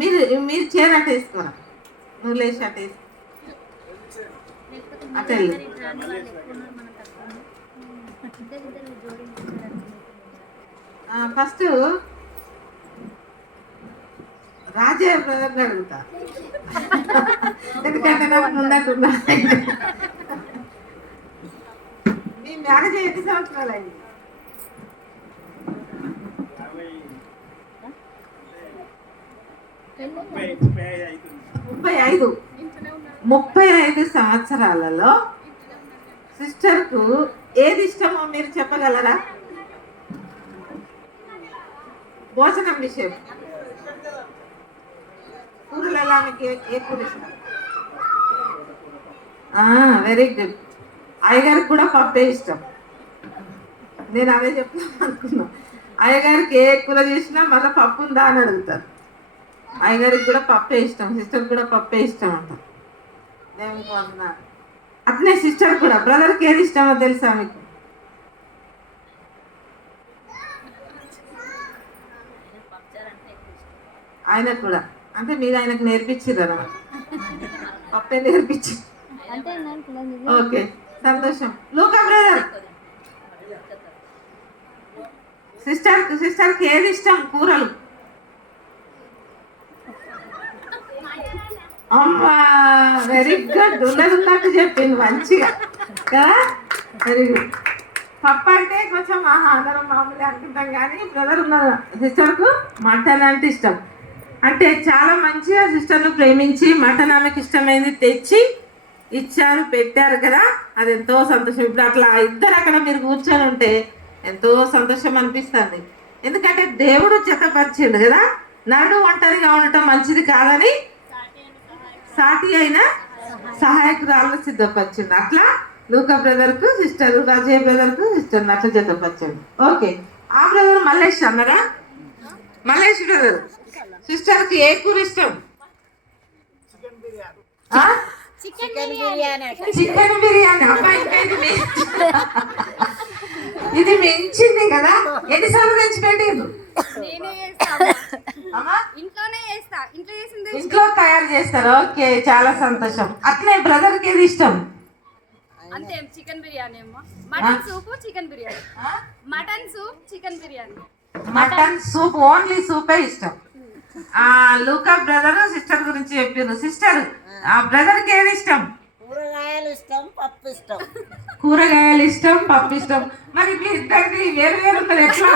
మీరు మీరు చీర అటు వేసుకోరా, నువ్వు లేచి అటు వేసుకో, అటు వెళ్ళి. ఫస్ట్ రాజే బ్రదర్ని అడుగుతా, ఎందుకంటే నాకు ముందట్టున్నా. మీ మ్యారేజ్ ఎన్ని సంవత్సరాలు అయింది? 35 సంవత్సరాలలో సిస్టర్కు ఏది ఇష్టమో మీరు చెప్పగలరా? భోజనం విషయం, కూరలలో మీకు ఏ కూర ఇష్టం? Very good. అయ్యగారికి కూడా పప్పే ఇష్టం. నేను అదే చెప్తాను అనుకున్నా. అయ్యగారికి ఏ కూర చేసినా మళ్ళీ పప్పు ఉందా అని అడుగుతారు. అయ్యగారికి కూడా పప్పే ఇష్టం, సిస్టర్కి కూడా పప్పే ఇష్టం అంట. దేవునికి వందనాలు. అట్లనే సిస్టర్ కూడా బ్రదర్కి ఏది ఇష్టమో తెలుసా మీకు? ఆయన కూడా అంటే మీరు ఆయనకు నేర్పించారు అన్నమాట, పప్పే నేర్పించి. ఓకే, సంతోషం. లూకా బ్రదర్, సిస్టర్కి ఏది ఇష్టం కూరలు? అమ్మా వెరీ గుడ్, ఉన్నట్టు చెప్పింది మంచిగా కదా. Very good. పప్పు అంటే కొంచెం అందరం మామూలుగా అనుకుంటాం, కానీ బ్రదర్ ఉన్న సిస్టర్కు మటన్ అంటే ఇష్టం. అంటే చాలా మంచిగా సిస్టర్ను ప్రేమించి మటన్ ఆమెకి ఇష్టమైంది తెచ్చి ఇచ్చారు, పెట్టారు కదా. అది ఎంతో సంతోషం. ఇప్పుడు అట్లా ఇద్దరు అక్కడ మీరు కూర్చొని ఉంటే ఎంతో సంతోషం అనిపిస్తుంది. ఎందుకంటే దేవుడు జతపరిచిండు కదా. నడు ఒంటరిగా ఉండటం మంచిది కాదని సాటి అయిన సహాయకురాలను సిద్ధపరిచిండు. అట్లా లూకా బ్రదర్కు సిస్టర్, రాజయ్య బ్రదర్కు సిస్టర్ అట్లా జతపరిచిండు. ఓకే, ఆ బ్రదర్ మల్లేష్ అన్నారా? మల్లేష్ బ్రదర్, సిస్టర్కి ఏ కూర ఇష్టం? చికెన్ బిర్యానీ. అబ్బాయి ఇది మించింది కదా. ఎన్నిసార్లు తెచ్చి పెట్టిండు? ఇంట్లో తయారు చేస్తారు. ఓకే, చాలా సంతోషం. అట్లే బ్రదర్కి ఏది ఇష్టం? అంతే, chicken biryani. Mutton soup, chicken biryani. Mutton soup, chicken biryani. Mutton soup, only సూపే ఇష్టం. లూకా బ్రదర్ సిస్టర్ గురించి చెప్పారు. సిస్టర్, ఆ బ్రదర్కి ఏది ఇష్టం? కూరగాయలు ఇష్టం, పప్పు ఇష్టం. కూరగాయలు ఇష్టం, పప్పు ఇష్టం. మరి మీ ఇద్దరిది వేరు వేరు ఉన్నారు ఎట్లా?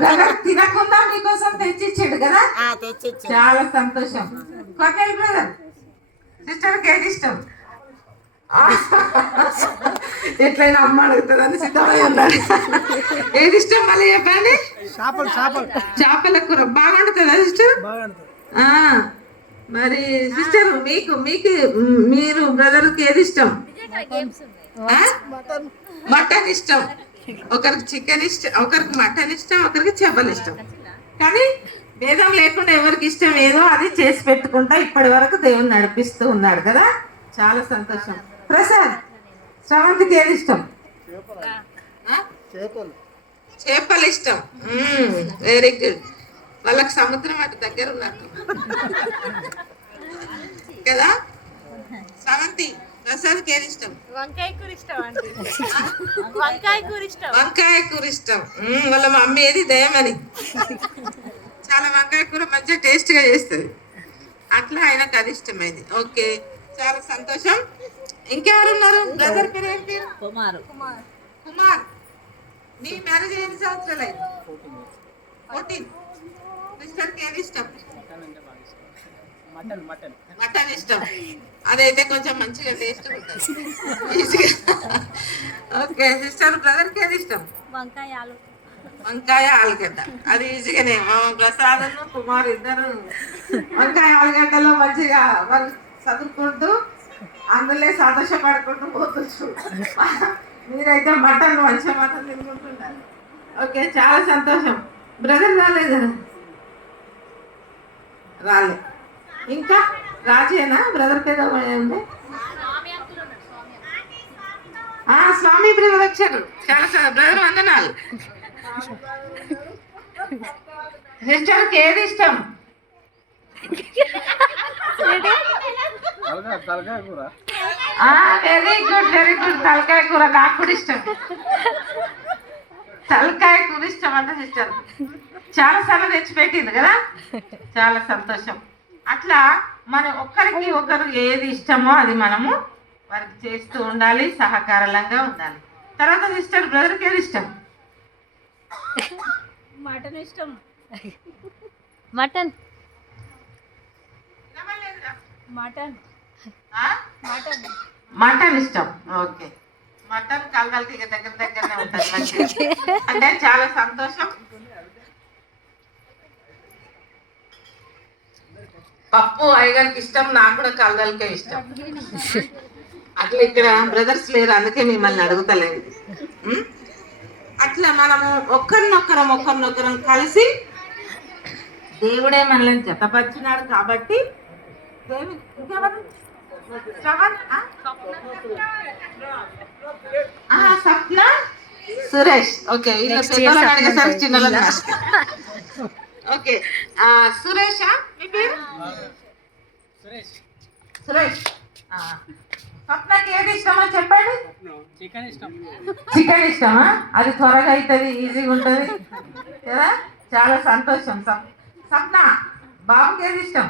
బ్రదర్ తినకుండా మీకోసం తెచ్చిచ్చాడు కదా, చాలా సంతోషం. కొట్టేల్ బ్రదర్, సిస్టర్కి ఏది ఇష్టం? ఎట్లయినా అమ్మ అడుగుతుందని సిద్ధమై ఉన్నాడు. ఏది ఇష్టం మళ్ళీ చెప్పండి? చేపల కూర బాగా వండుతుందా సిస్టర్? మరి సిస్టర్ మీకు మీరు బ్రదర్కి ఏది ఇష్టం? మటన్ ఇష్టం. ఒకరికి చికెన్ ఇష్టం, ఒకరికి మటన్ ఇష్టం, ఒకరికి చేపలు ఇష్టం. కానీ భేదం లేకుండా ఎవరికి ఇష్టం ఏదో అది చేసి పెట్టుకుంటా ఇప్పటి వరకు దేవుని నడిపిస్తూ ఉన్నాడు కదా, చాలా సంతోషం. ప్రసాద్, శ్రవంతికి ఏది ఇష్టం? చేపలు ఇష్టం. Very good. వాళ్ళకి సముద్రం అటు దగ్గర ఉన్నట్టు కదా. శ్రవంతి, ప్రసాద్కి ఏది ఇష్టం? వంకాయ కూర ఇష్టం అండి. వంకాయ కూర ఇష్టం. వంకాయ కూర ఇష్టం. వాళ్ళ మమ్మీ ఏది దయమని చాలా వంకాయ కూర మంచిగా టేస్ట్గా చేస్తుంది. అట్లా ఆయనకు అది ఇష్టమైంది. ఓకే, చాలా సంతోషం. ఇంకెవరు ఉన్నారు? బ్రదర్ పేరు ఏం పేరు? కుమార్. మీ మ్యారేజ్ ఎన్ని సంవత్సరాలు అయింది? 14. సిస్టర్కి ఏది ఇష్టం? మటన్ ఇష్టం. అదైతే కొంచెం మంచిగా టేస్ట్ ఉంటుంది. ఓకే సిస్టర్, బ్రదర్కి ఏది ఇష్టం? వంకాయ ఆలుగడ్డ. అది ఈజీగానే. ప్రసాద్ కుమార్ ఇద్దరు వంకాయ ఆలుగడ్డలో మంచిగా వాళ్ళు చదువుకుంటూ అందులో సంతోషపడుకుంటూ పోవచ్చు. మీరైతే మటన్ మంచిగా మటన్ తినుకుంటున్నారు. ఓకే, చాలా సంతోషం. బ్రదర్ రాలేదు? రాలే. ఇంకా రాజేనా బ్రదర్ పేరు? ఉంది స్వామి బ్రదర్ వచ్చారు. చాలా బ్రదర్ వందనాలు. సిస్టర్కి ఏది ఇష్టం? Very good very good. తలకాయ కూర నాకు కూడా ఇష్టం. తలకాయ కూర ఇష్టం అంట సిస్టర్. చాలా సార్లు తెచ్చిపెట్టింది కదా, చాలా సంతోషం. అట్లా మనం ఒక్కరికి ఒకరు ఏది ఇష్టమో అది మనము వారికి చేస్తూ ఉండాలి, సహకారంగా ఉండాలి. తర్వాత సిస్టర్ బ్రదర్కి ఏది ఇష్టం? మటన్ ఇష్టం. మటన్ మటన్ మటన్ మటన్ ఇష్టం. ఓకే, మటన్ కలగలికి ఇక దగ్గర దగ్గరనే ఉంటుంది మంచిగా. అంటే చాలా సంతోషం. పప్పు అయ్యగారికి ఇష్టం, నాకు కూడా కలగలికే ఇష్టం. అట్లా ఇక్కడ బ్రదర్స్ లేరు, అందుకే మిమ్మల్ని అడుగుతలేదు. అట్లా మనము ఒకరినొకరం కలిసి దేవుడే మనల్ని జతపరిచినాడు కాబట్టి ఇంకెవరు? శ్రవణ్, సప్న, సురేష్. ఓకే, వీళ్ళ పెద్దలను అడిగేసరికి చిన్నలను ఓకే. సురేషా మీ పేరు? సురేష్. స్వప్నకి ఏది ఇష్టమో చెప్పండి. చికెన్ ఇష్టమా? అది త్వరగా అవుతుంది, ఈజీగా ఉంటుంది కదా. చాలా సంతోషం. స్వప్న, బాబుకి ఏది ఇష్టం?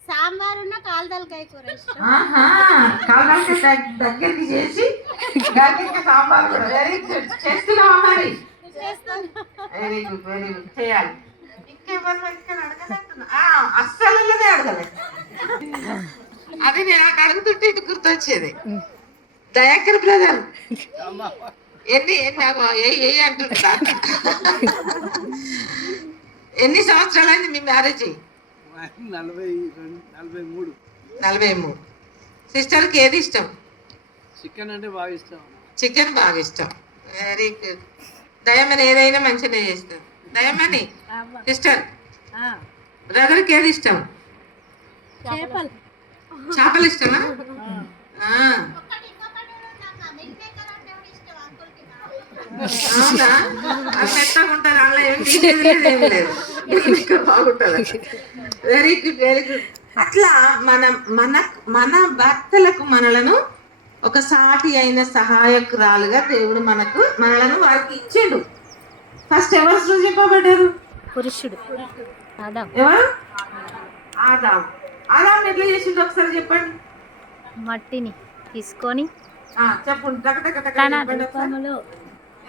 సాంబార్ ఉన్న కాలుతలకాయ కూర ఇష్టం. కాళ్ళకి దగ్గరికి చేసి గట్టిగా సాంబార్ కూడా. Very good. చేస్తున్నావా మరి? Very good very good. చేయాలి. ఇంకెవరు ఇక్కడ అడగలేస్తున్నా? అస్సలు అడగలేదు. అది నేను అటు అడుగుతుంటే ఇటు గుర్తొచ్చేది. దయాకర్ బ్రదర్ ఎన్ని అంటుంటా. ఎన్ని సంవత్సరాలైంది మీ మ్యారేజ్? 43. సిస్టర్కి ఏది ఇష్టం? చికెన్ అంటే బాగా ఇష్టం. చికెన్ బాగా ఇష్టం. Very good. దయమని ఏదైనా మంచిగా చేస్తాం. దయమని సిస్టర్ బ్రదర్కి ఏది ఇష్టం? చేపలు ఇష్టమా? అవునా? అది మెత్తగా ఉంటుంది, అలా ఏం లేదు, బాగుంటుంది. Very good very good. అట్లా మన భర్తలకు మనలను ఒక సాటి అయిన సహాయకురాలుగా దేవుడు మనలను వారికి ఇచ్చిండు. ఫస్ట్ ఎవరు సృజింపబడ్డారు? పురుషుడు ఆదాం. ఎవరు? ఆదాం. ఆదాం ఎట్లా చేసిండు ఒకసారి చెప్పండి. మట్టిని తీసుకొని చెప్పండి. తన రూపములో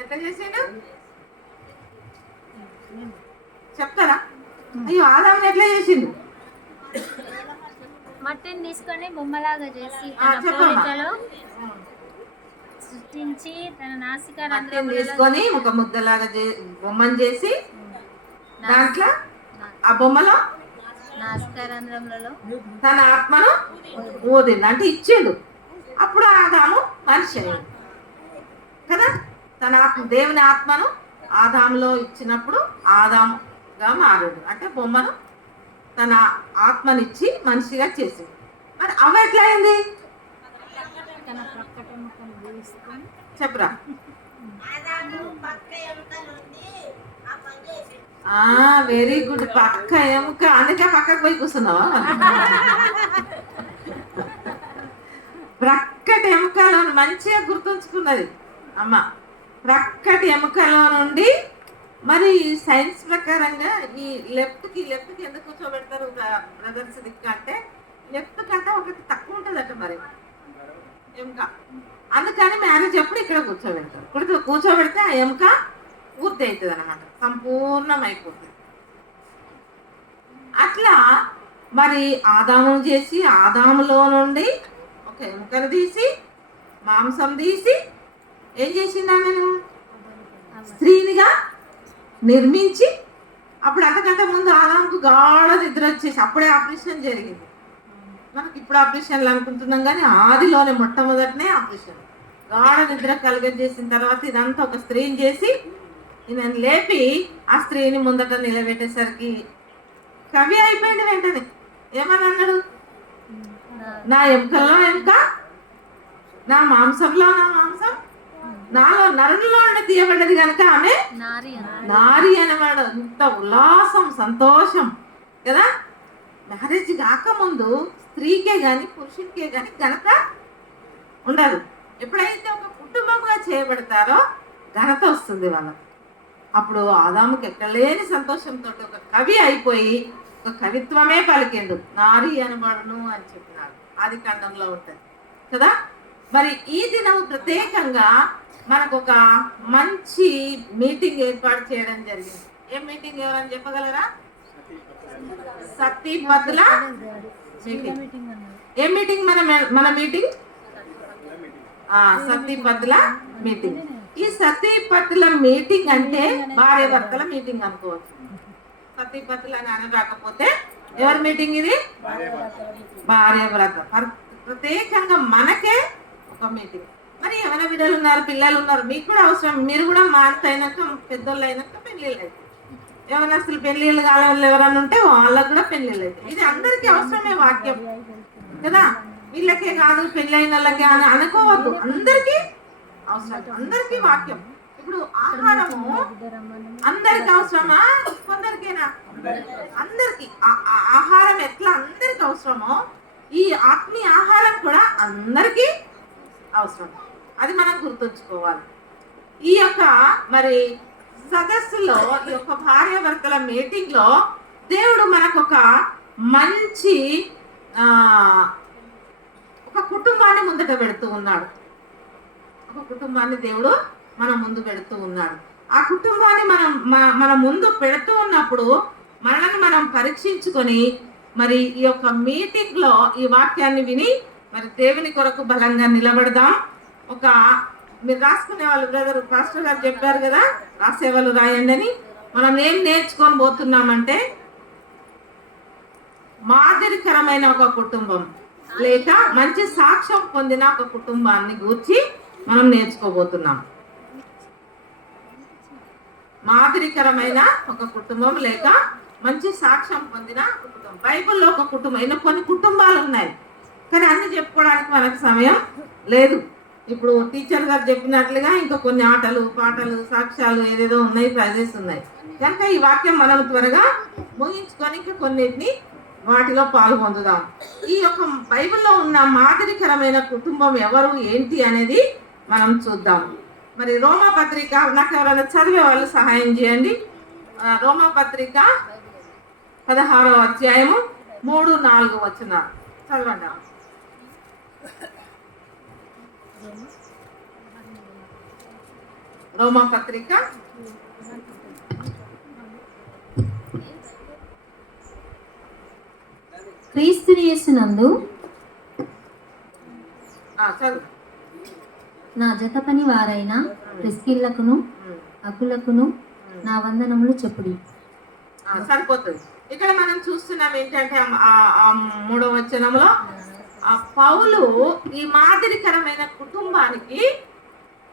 ఎట్లా చేసిండు చెప్తారా? అయ్యో, ఆదాం ఎట్లా చేసిండు? మట్టిని తీసుకొని బొమ్మలాగా చేసి తన పోలికలో సృష్టించి తన నాసికా రంధ్రములలో తీసుకొని ఒక ముద్దలాగా బొమ్మను చేసి దాంట్లో ఆ బొమ్మలో నాసికా రంధ్రములలో తన ఆత్మను ఊదిండు, అంటే ఇచ్చిండు. అప్పుడు ఆదాము మనిషి అయ్యాడు కదా. తన ఆత్మ, దేవుని ఆత్మను ఆదాములో ఇచ్చినప్పుడు ఆదాముగా మారాడు. అంటే బొమ్మను తన ఆత్మనిచ్చి మనిషిగా చేసిండు. మరి అవి ఎట్లా అయింది చెప్పురా. Very good. పక్క ఎముక, అందుకే పక్కకు పోయి కూర్చున్నావా? ప్రక్కటి ఎముకలో మంచిగా గుర్తుంచుకున్నది అమ్మ. ప్రక్కటి ఎముకలో నుండి మరి సైన్స్ ప్రకారంగా ఈ లెఫ్ట్కి ఎందుకు కూర్చోబెడతారు బ్రదర్స్ దిక్కు అంటే, లెఫ్ట్ కంటే ఒకటి తక్కువ ఉంటుంది అట మరి ఎముక. అందుకని మ్యారేజ్ అప్పుడు ఇక్కడ కూర్చోబెడతారు. ఇప్పుడు కూర్చోబెడితే ఆ ఎముక పూర్తి అవుతుంది అనమాట, సంపూర్ణం అయిపోతుంది. అట్లా మరి ఆదామును చేసి ఆదాములో నుండి ఒక ఎముకను తీసి మాంసం తీసి ఏం చేసింది ఆమెను? స్త్రీనిగా నిర్మించి. అప్పుడు అంతకంటే ముందు ఆదాముకు గాఢ నిద్ర వచ్చేసి అప్పుడే ఆపరేషన్ జరిగింది. మనకి ఇప్పుడు ఆపరేషన్లు అనుకుంటున్నాం కానీ ఆదిలోనే మొట్టమొదటినే ఆపరేషన్. గాఢ నిద్ర కలిగజేసిన తర్వాత ఇదంతా ఒక స్త్రీని చేసి ఈయన లేపి ఆ స్త్రీని ముందట నిలబెట్టేసరికి కవి అయిపోయింది. వెంటనే ఏమని అన్నాడు? నా ఎముకల్లో ఎముక, నా మాంసంలో నా మాంసం నాలో నరునిలో నుండి తీయబడ్డది కనుక ఆమె నారి అని. నారి అనేవాడు. ఇంత ఉల్లాసం, సంతోషం కదా. మ్యారేజ్ కాకముందు స్త్రీకే కానీ పురుషునికే కానీ ఘనత ఉండదు. ఎప్పుడైతే ఒక కుటుంబంగా చేయబడతారో ఘనత వస్తుంది వాళ్ళకి. అప్పుడు ఆదాముకి ఎక్కలేని సంతోషంతో ఒక కవి అయిపోయి ఒక కవిత్వమే పలికిండు. నారి అనబడును అని చెప్పినాడు. ఆది కాండంలో ఉంటుంది కదా. మరి ఈ దినం ప్రత్యేకంగా మనకు ఒక మంచి మీటింగ్ ఏర్పాటు చేయడం జరిగింది. ఏం మీటింగ్ ఎవరని చెప్పగలరా? సతీపతుల మీటింగ్. ఏం మీటింగ్? మన మీటింగ్ సతీపతుల మీటింగ్. ఈ సతీపతుల మీటింగ్ అంటే భార్య భర్తల మీటింగ్ అనుకోవచ్చు. సతీపతులు అని అని రాకపోతే ఎవరి మీటింగ్ ఇది? భార్య భర్త. ప్రత్యేకంగా మనకే ఒక మీటింగ్. మరి ఎవరైనా బిడ్డలు ఉన్నారు, పిల్లలు ఉన్నారు, మీకు కూడా అవసరం. మీరు కూడా మార్త అయినాక, పెద్దోళ్ళు అయినాక పెళ్ళిళ్ళు అవుతాయి. ఎవరైనా అసలు పెళ్ళిళ్ళు కావాలి ఎవరన్నా ఉంటే వాళ్ళకు కూడా పెళ్ళిళ్ళు అవుతాయి. ఇది అందరికీ అవసరమే వాక్యం కదా. వీళ్ళకే కాదు పెళ్ళైన వాళ్ళకే అని అనుకోవద్దు. అందరికీ అవసరం, అందరికీ వాక్యం. ఇప్పుడు ఆహారము అందరికి అవసరమా? కొందరికేనా? అందరికి. ఆహారం ఎట్లా అందరికి అవసరమో ఈ ఆత్మీయ ఆహారం కూడా అందరికీ అవసరం. అది మనం గుర్తుంచుకోవాలి. ఈ యొక్క మరి సదస్సులో, ఈ యొక్క భార్య భర్తల మీటింగ్ లో దేవుడు మనకు ఒక మంచి ఒక కుటుంబాన్ని ముందట పెడుతూ ఉన్నాడు. ఒక కుటుంబాన్ని దేవుడు మన ముందు పెడుతూ ఉన్నాడు. ఆ కుటుంబాన్ని మన ముందు పెడుతూ ఉన్నప్పుడు మనల్ని మనం పరీక్షించుకొని మరి ఈ యొక్క మీటింగ్ లో ఈ వాక్యాన్ని విని మరి దేవుని కొరకు బలంగా నిలబడదాం. ఒక మీరు రాసుకునే వాళ్ళు బ్రదర్ పాస్టర్ గారు చెప్పారు కదా, రాసేవాళ్ళు రాయండి అని. మనం ఏం నేర్చుకొని పోతున్నామంటే మాదిరికరమైన ఒక కుటుంబం లేక మంచి సాక్ష్యం పొందిన ఒక కుటుంబాన్ని గూర్చి మనం నేర్చుకోబోతున్నాం. మాదిరికరమైన ఒక కుటుంబం లేక మంచి సాక్ష్యం పొందిన కుటుంబం. బైబిల్లో ఒక కుటుంబం, అయినా కొన్ని కుటుంబాలు ఉన్నాయి కానీ అన్ని చెప్పుకోవడానికి మనకు సమయం లేదు. ఇప్పుడు టీచర్ గారు చెప్పినట్లుగా ఇంకా కొన్ని ఆటలు, పాటలు, సాక్ష్యాలు ఏదేదో ఉన్నాయి, ప్రైజెస్ ఉన్నాయి. కనుక ఈ వాక్యం మనం త్వరగా ముగించుకొని ఇంకా కొన్నిటిని వాటిలో పాల్గొందుదాం. ఈ యొక్క బైబిల్లో ఉన్న మాదిరికరమైన కుటుంబం ఎవరు, ఏంటి అనేది మనం చూద్దాం. మరి రోమాపత్రిక, నాకు ఎవరైనా చదివే వాళ్ళు సహాయం చేయండి. రోమాపత్రిక 16వ అధ్యాయము 3-4 వచనాలు చదవండి. రోమాపత్రిక క్రీస్తు యేసునందు చదువు. నా జత పని వారైన ప్రిస్కిల్లకును అకులకును నా వందనములు చెప్పుడి. సరిపోతుంది. ఇక్కడ మనం చూస్తున్నాం ఏంటంటే ఆ 3వ వచనంలో పౌలు ఈ మాదిరికరమైన కుటుంబానికి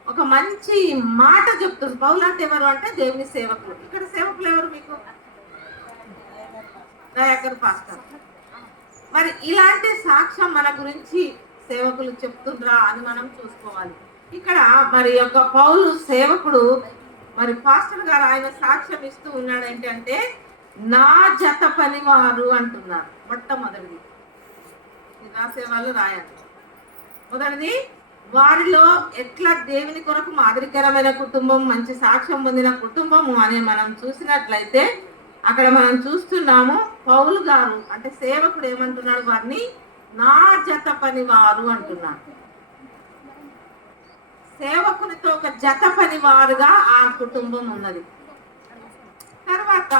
ఒక మంచి మాట చెప్తుంది. పౌలు అంటే ఎవరు అంటే దేవుని సేవకులు. ఇక్కడ సేవకులు ఎవరు మీకు? దయాకర్ పాస్టర్. మరి ఇలాంటి సాక్ష్యం మన గురించి సేవకులు చెప్తుండ్రా అని మనం చూసుకోవాలి. ఇక్కడ మరి యొక్క పౌలు సేవకుడు మరి పాస్టర్ గారు ఆయన సాక్ష్యం ఇస్తూ ఉన్నాడు ఏంటంటే నా జత పనివారు అంటున్నారు. మొట్టమొదటిది రాసే వాళ్ళు రాయాలి. మొదటిది వారిలో ఎట్లా దేవుని కొరకు మాదిరికరమైన కుటుంబం, మంచి సాక్ష్యం పొందిన కుటుంబము అని మనం చూసినట్లయితే అక్కడ మనం చూస్తున్నాము పౌలు గారు అంటే సేవకుడు ఏమంటున్నాడు, వారిని నా జత పనివారు అంటున్నాడు. సేవకునితో ఒక జత పనివారుగా ఆ కుటుంబం ఉన్నది. తర్వాత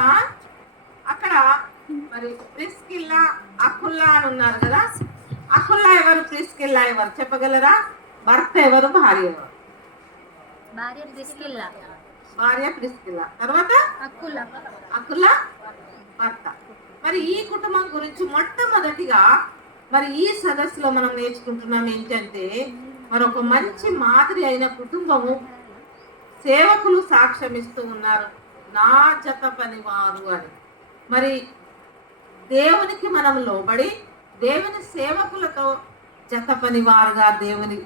అక్కడ మరి ప్రిస్కిల్లా, అకుల్లా అని ఉన్నారు కదా. అకుల్లా ఎవరు, ప్రిస్కిల్లా ఎవరు చెప్పగలరా? భర్త ఎవరు, భార్య ఎవరు? భార్య ప్రిస్కిల్లా. భార్య ప్రిస్కిల్లా. తర్వాత అకుల్లా భర్త. మరి ఈ కుటుంబం గురించి మొట్టమొదటిగా మరి ఈ సదస్సులో మనం నేర్చుకుంటున్నాం ఏంటంటే మరి ఒక మంచి మాదిరి అయిన కుటుంబము, సేవకులు సాక్ష్యం ఇస్తూ ఉన్నారు నా జత పనివారు అని. మరి దేవునికి మనం లోబడి దేవుని సేవకులతో జత పనివారుగా దేవుని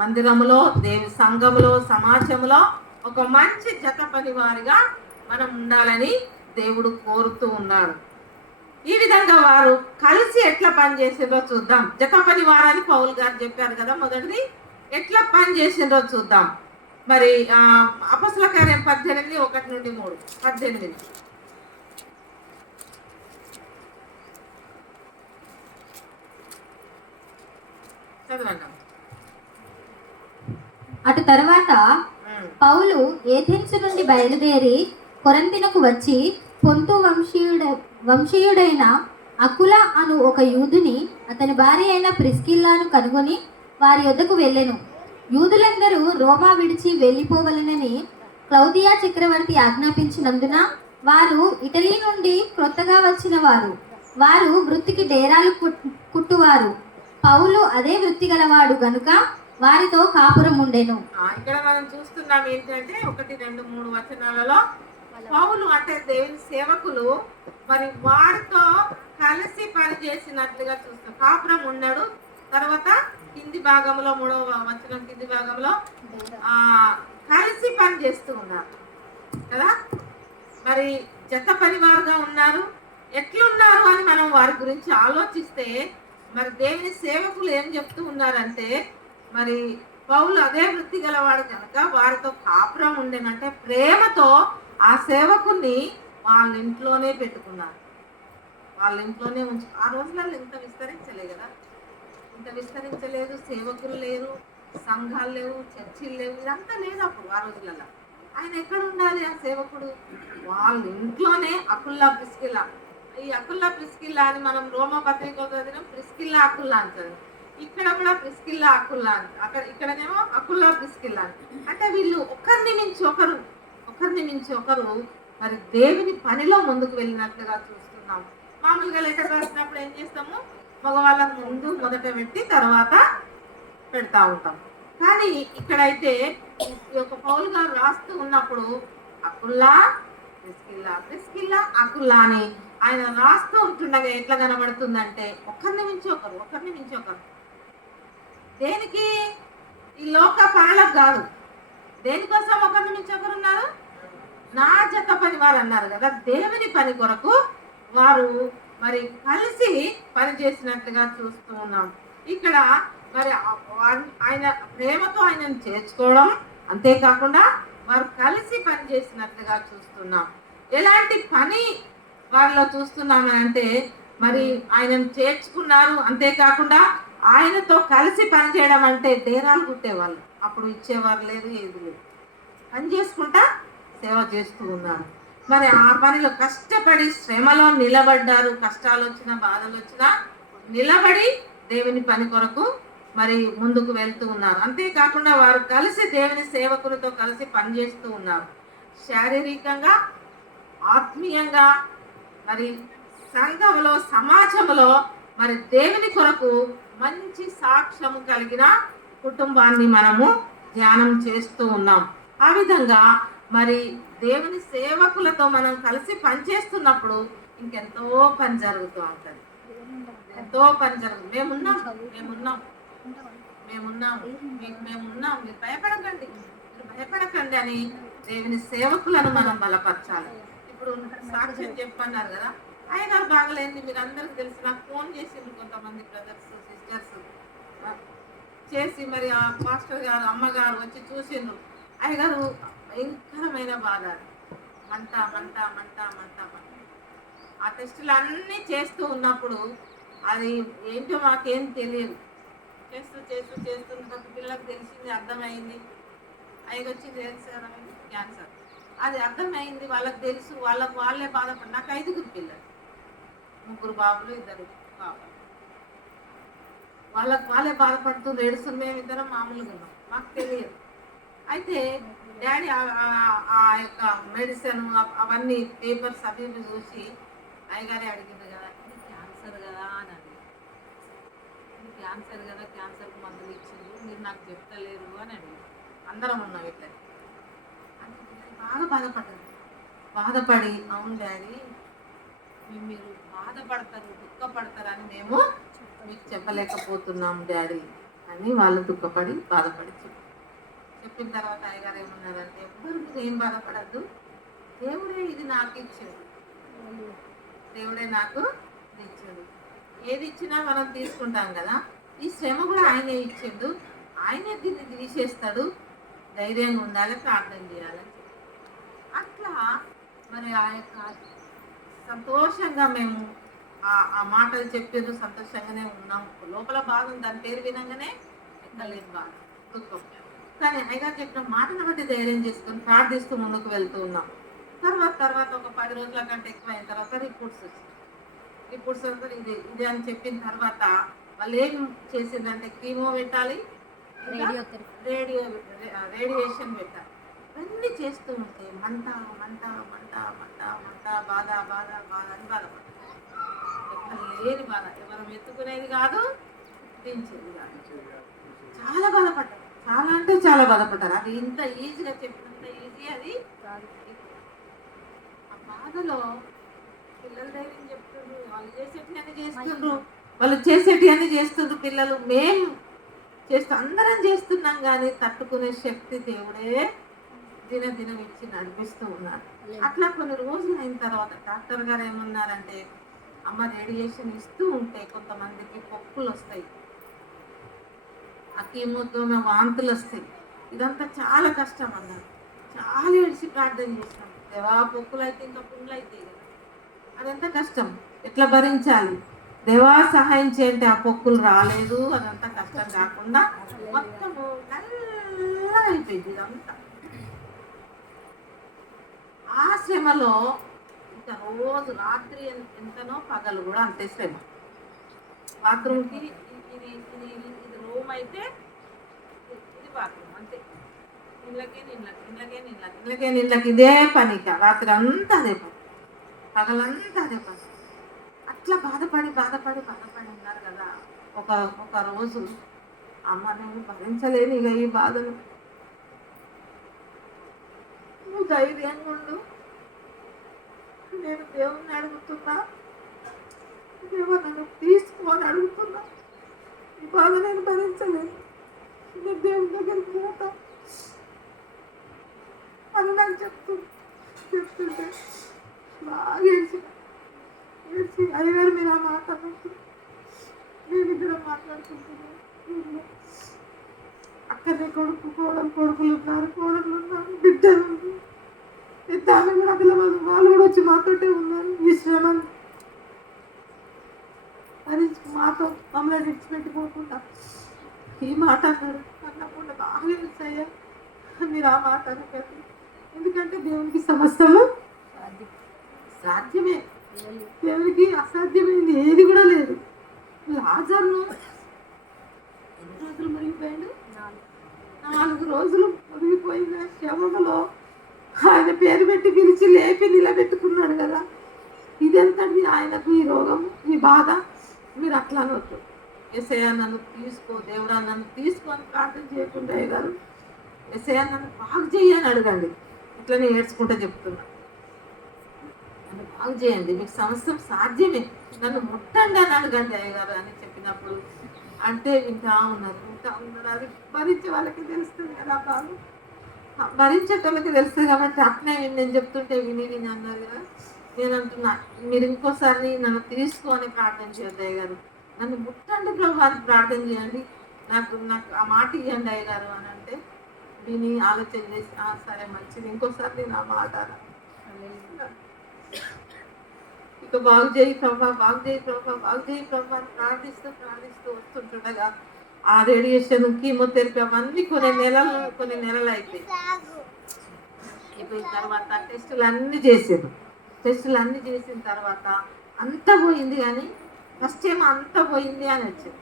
మందిరములో, దేవి సంఘములో, సమాజంలో ఒక మంచి జత పనివారిగా మనం ఉండాలని దేవుడు కోరుతూ ఉన్నాడు. ఈ విధంగా వారు కలిసి ఎట్లా పని చేసిండ్రో చూద్దాం. జత పనివారని పౌలు గారు చెప్పారు కదా. మొదటిది ఎట్లా పని చేసిండ్రో చూద్దాం. మరి అపొస్తలుల కార్యం 18:1-3 18. చదవండి. అటు తర్వాత పౌలు ఏథెన్సు నుండి బయలుదేరి కొరింథీనుకు వచ్చి పొంతు వంశీయుడైన అకుల అను ఒక యూదుని అతని భార్య అయిన ప్రిస్కిల్లాను కనుగొని వారి యొద్దకు వెళ్ళెను. యూదులందరూ రోమా విడిచి వెళ్ళిపోవలనని క్లౌదియా చక్రవర్తి ఆజ్ఞాపించినందున వారు ఇటలీ నుండి క్రొత్తగా వచ్చిన వారు వృత్తికి డేరాలు కుట్టువారు. పౌలు అదే వృత్తి గలవాడు గనుక వారితో కాపురం ఉండెను. ఇక్కడ మనం చూస్తున్నాం ఏంటంటే 1, 2, 3 వచనాలలో పౌలు అంటే దేవుని సేవకులు మరి వారితో కలిసి పని చేసినట్లుగా చూస్తాం. కాపురం ఉన్నాడు. తర్వాత కింది భాగంలో 3వ వచనం కింది భాగంలో కలిసి పని చేస్తూ ఉన్నారు కదా. మరి జత పనివారుగా ఉన్నారు. ఎట్లున్నారు అని మనం వారి గురించి ఆలోచిస్తే మరి దేవుని సేవకులు ఏం చెప్తూ ఉన్నారంటే మరి పౌలు అదే వృత్తి గలవాడు కనుక వారితో కాపురం ఉండేనంటే ప్రేమతో ఆ సేవకుని వాళ్ళ ఇంట్లోనే పెట్టుకున్నారు. వాళ్ళ ఇంట్లోనే ఆ రోజులలో ఇంత విస్తరించలేదు కదా. ఇంత విస్తరించలేదు. సేవకులు లేరు, సంఘాలు లేవు, చర్చిలు లేవు, ఇదంతా లేదు అప్పుడు ఆ రోజులలో. ఆయన ఎక్కడ ఉండాలి ఆ సేవకుడు? వాళ్ళ ఇంట్లోనే. అకుల్లా ప్రిస్కిల్లా, ఈ అకుల్లా ప్రిస్కిల్లా అని మనం రోమా పత్రిక చదివినాం. ప్రిస్కిల్లా అకుల్లా అంటారు. ఇక్కడ కూడా ప్రిస్కిల్లా అకుల్లా అని, ఇక్కడనేమో అకుల్లా ప్రిస్కిల్లా అంటే వీళ్ళు ఒకరిని మించి ఒకరు మరి దేవుని పనిలో ముందుకు వెళ్ళినట్లుగా చూస్తున్నాం. మామూలుగా లెటర్ రాసినప్పుడు ఏం చేస్తాము? మగవాళ్ళకు ముందు మొదట పెట్టి తర్వాత పెడతా ఉంటాం. కానీ ఇక్కడైతే ఈ యొక్క పౌలు గారు రాస్తూ ఉన్నప్పుడు అకుల్లా ప్రిస్కిల్లా అకుల్లా అని ఆయన రాస్తూ ఉంటుండగా ఎట్లా కనబడుతుందంటే ఒకరిని మించి ఒకరు. దేనికి? ఈ లోక పనులకు కాదు. దేనికోసం ఒకరిని మించి ఒకరు ఉన్నారు? నా జత పని వారు అన్నారు కదా. దేవుని పని కొరకు వారు మరి కలిసి పని చేసినట్లుగా చూస్తూ ఉన్నాం. ఇక్కడ మరి ఆయన ప్రేమతో ఆయనను చేర్చుకోవడం, అంతేకాకుండా వారు కలిసి పని చేసినట్లుగా చూస్తున్నాం. ఎలాంటి పని వారిలో చూస్తున్నామని అంటే మరి ఆయనను చేర్చుకున్నారు. అంతేకాకుండా ఆయనతో కలిసి పని చేయడం అంటే డేరాలు కుట్టేవాళ్ళు. అప్పుడు ఇచ్చేవారు లేదు, ఏది లేదు. పని చేసుకుంటా సేవ చేస్తూ ఉన్నారు. మరి ఆ పనిలో కష్టపడి శ్రమలో నిలబడ్డారు. కష్టాలు వచ్చినా బాధలు వచ్చినా నిలబడి దేవుని పని కొరకు మరి ముందుకు వెళ్తూ ఉన్నారు. అంతేకాకుండా వారు కలిసి దేవుని సేవకులతో కలిసి పనిచేస్తూ ఉన్నారు. శారీరకంగా, ఆత్మీయంగా, మరి సంఘంలో, సమాజంలో మరి దేవుని కొరకు మంచి సాక్ష్యము కలిగిన కుటుంబాన్ని మనము ధ్యానం చేస్తూ ఉన్నాం. ఆ విధంగా మరి దేవుని సేవకులతో మనం కలిసి పనిచేస్తున్నప్పుడు ఇంకెంతో పని జరుగుతూ ఉంటుంది. ఎంతో పని జరుగుతుంది. మేమున్నాం, మీరు భయపడకండి అని దేవుని సేవకులను మనం బలపరచాలి. ఇప్పుడు సాక్ష్యం చెప్పన్నారు కదా. అయ్యగారు బాగలేండి, మీరు అందరికి తెలిసి నాకు ఫోన్ చేసిండ్రు కొంతమంది బ్రదర్స్ సిస్టర్స్ చేసి మరి ఆ మాస్టర్ గారు అమ్మగారు వచ్చి చూసిండ్రు. అయ్యగారు భయంకరమైన బాధ, మంట. ఆ టెస్టులు అన్నీ చేస్తూ ఉన్నప్పుడు అది ఏంటో మాకేం తెలియదు. చేస్తున్న పిల్లలకు తెలిసింది, అర్థమైంది. వచ్చింది క్యాన్సర్. అది అర్థమైంది, వాళ్ళకి తెలుసు, వాళ్ళే బాధపడి. నాకు 5 పిల్లలు, 3 బాబులు, 2 పాపలు. వాళ్ళే బాధపడుతూ ఏడుస్తుంది. మేము ఇద్దరం మామూలుగా ఉన్నాం, మాకు తెలియదు. అయితే డాడీ ఆ యొక్క మెడిసిన్ అవన్నీ పేపర్స్ అవి చూసి అయ్యగారే అడిగింది కదా, ఇది క్యాన్సర్ కదా అని అడిగింది. ఇది క్యాన్సర్ కదా, క్యాన్సర్కి మందులు ఇచ్చింది, మీరు నాకు చెప్తలేరు అని అడిగింది. అందరం ఉన్నాం ఇట్లా. బాగా బాధపడి అవును డాడీ మీరు బాధపడతారు, దుఃఖపడతారని మేము మీకు చెప్పలేకపోతున్నాం డాడీ అని వాళ్ళు దుఃఖపడి బాధపడి చెప్పిన తర్వాత అయ్యగారు ఏమన్నారంటే ఎవ్వరు మీరు ఏం బాధపడద్దు, దేవుడే ఇది నాకు ఇచ్చాడు, దేవుడే నాకు ఇచ్చాడు. ఏది ఇచ్చినా మనం తీసుకుంటాం కదా, ఈ శ్రమ కూడా ఆయనే ఇచ్చిండు, ఆయనే దీన్ని తీసేస్తాడు, ధైర్యంగా ఉండాలి, ప్రార్థన చేయాలని అట్లా మరి ఆ యొక్క సంతోషంగా మేము ఆ మాటలు చెప్పేది సంతోషంగానే ఉన్నాం. లోపల బాధ దాని పేరు వినంగానే ఎక్కలేదు బాధ, దుఃఖం. కానీ అయ్యగారు చెప్పిన మాటను బట్టి ధైర్యం చేసుకొని ప్రార్థిస్తూ ముందుకు వెళ్తూ ఉన్నాం. తర్వాత ఒక 10 రోజుల కంటే ఎక్కువ అయిన తర్వాత రిపోర్ట్స్ వచ్చింది. రిపోర్ట్స్ అంతా ఇది అని చెప్పిన తర్వాత వాళ్ళు ఏం చేసిందంటే కీమో పెట్టాలి, రేడియేషన్ పెట్టాలి. ఇవన్నీ చేస్తూ ఉంటే మంట మంట మంట మంట మంట బాధ బాధ బాధ అని బాధపడతారు. ఎక్కడ లేని బాధ, ఎవరు ఎత్తుకునేది కాదు, దించేది కాదు. చాలా బాధపడ్డారు, చాలా అంటే చాలా బాధపడ్డారు. అది ఇంత ఈజీగా చెప్పినంత ఈజీ అది కాదు. ఆ బాధలో పిల్లలు ధైర్యం చెప్తుండ్రు, వాళ్ళు చేసేటి అన్ని చేస్తుండ్రు పిల్లలు. మేము అందరం చేస్తున్నాం కానీ తట్టుకునే శక్తి దేవుడే దినదినం ఇచ్చి నడిపిస్తూ ఉన్నారు. అట్లా కొన్ని రోజులు అయిన తర్వాత డాక్టర్ గారు ఏమన్నారంటే, అమ్మ రేడియేషన్ ఇస్తూ ఉంటే కొంతమందికి పొక్కులు వస్తాయి, ఆ కీమోతో వాంతులు వస్తాయి, ఇదంతా చాలా కష్టం అన్నారు. చాలా ఏడిచి ప్రార్థన చేసినాం, దేవా పొక్కులు అయితే ఇంకా పుండ్లు అవుతాయి కదా, అదంతా కష్టం, ఎట్లా భరించాలి, దేవా సహాయం చేయంటే ఆ పొక్కులు రాలేదు, అదంతా కష్టం కాకుండా మొత్తము నల్లగా అయిపోయింది ఇదంతా. ఆ శ్రమలో ఇంకా రోజు రాత్రి ఎంతనో పగలు కూడా అంతే శ్రమ. బాత్రూమ్కి ఇది రూమ్ అయితే ఇది బాత్రూమ్ అంతే, నీళ్ళకి ఇదే పనిక, రాత్రి అంతా అదే పని, పగలంతా అదే పని. అట్లా బాధపడి ఉన్నారు కదా. ఒక రోజు అమ్మ నేను భరించలేను ఇక ఈ బాధను, నువ్వు ధైర్యంగా ఉండు, నేను దేవుణ్ణి అడుగుతున్నా, దేవుడు నన్ను తీసుకోని అడుగుతున్నా, ఈ బాధ నేను భరించలేను, నేను దేవుని దగ్గరికి పోతా అని నాకు చెప్తుంటే బాగా ఏడ్చి అయ్యగారు మీరు ఆ మాట నేను ఇక్కడ మాట్లాడుకుంటున్నాను. అక్కడే కొడుకులు ఉన్నారు, కోడళ్ళు ఉన్నారు, బిడ్డలు పెద్ద ఆమె కూడా పిల్లలు వాళ్ళు కూడా వచ్చి మాతోటే ఉన్నారు. ఈ శ్రమను అది మాతో మమ్మల్ని విడిచిపెట్టిపోకుండా ఈ మాట అన్నప్పుడు బాగా తెలుసయ్యా మీరు ఆ మాట అనకండి, ఎందుకంటే దేవునికి సమస్తము సాధ్యమే, దేవునికి అసాధ్యమైంది ఏది కూడా లేదు. లాజరును ఎన్ని రోజులు మునిగిపోయాడు, 4 రోజులు మునిగిపోయిన శవములో ఆయన పేరు పెట్టి పిలిచి లేపి నిలబెట్టుకున్నాడు కదా. ఇదెంతటి ఆయనకు ఈ రోగము, ఈ బాధ. మీరు అట్లా అనొద్దు, యేసయ్యా నన్ను తీసుకో, దేవుడా నన్ను తీసుకొని ప్రార్థన చేయకుండా అయ్యారు, యేసయ్యా నన్ను బాగు చేయని అడగండి. ఇట్లనే ఏడ్చుకుంటూ చెప్తున్నా, నన్ను బాగు చేయండి, మీకు సమస్తం సాధ్యమే, నన్ను ముట్టండి అని అడగండి అయ్యగారు అని చెప్పినప్పుడు అంటే వింటా ఉన్నారు. అది భరించే వాళ్ళకి తెలుస్తుంది కదా, బాగు భరించేటోళ్ళకి తెలుస్తుంది కాబట్టి అట్నే నేను చెప్తుంటే విని అన్నారు కదా. నేను అంటున్నా, మీరు ఇంకోసారి నన్ను తీసుకొని ప్రార్థన చేయండి అయ్యగారు, నన్ను ముట్టండి ప్రభు అని ప్రార్థన చేయండి, నాకు ఆ మాట ఇవ్వండి అయ్యగారు అని అంటే విని ఆలోచన చేసి సరే మంచిది, ఇంకోసారి నేను ఆ మాట ఇక బాగు చేయి ప్రభా అని ప్రార్థిస్తూ వస్తుంటుండగా ఆ రేడియేషన్ కీమోథెరపీ అవన్నీ కొన్ని నెలలు అయిపోయి తర్వాత టెస్టులు అన్నీ చేసిన తర్వాత అంతా పోయింది, కానీ ఫస్ట్ టైం అంతా పోయింది అని వచ్చింది.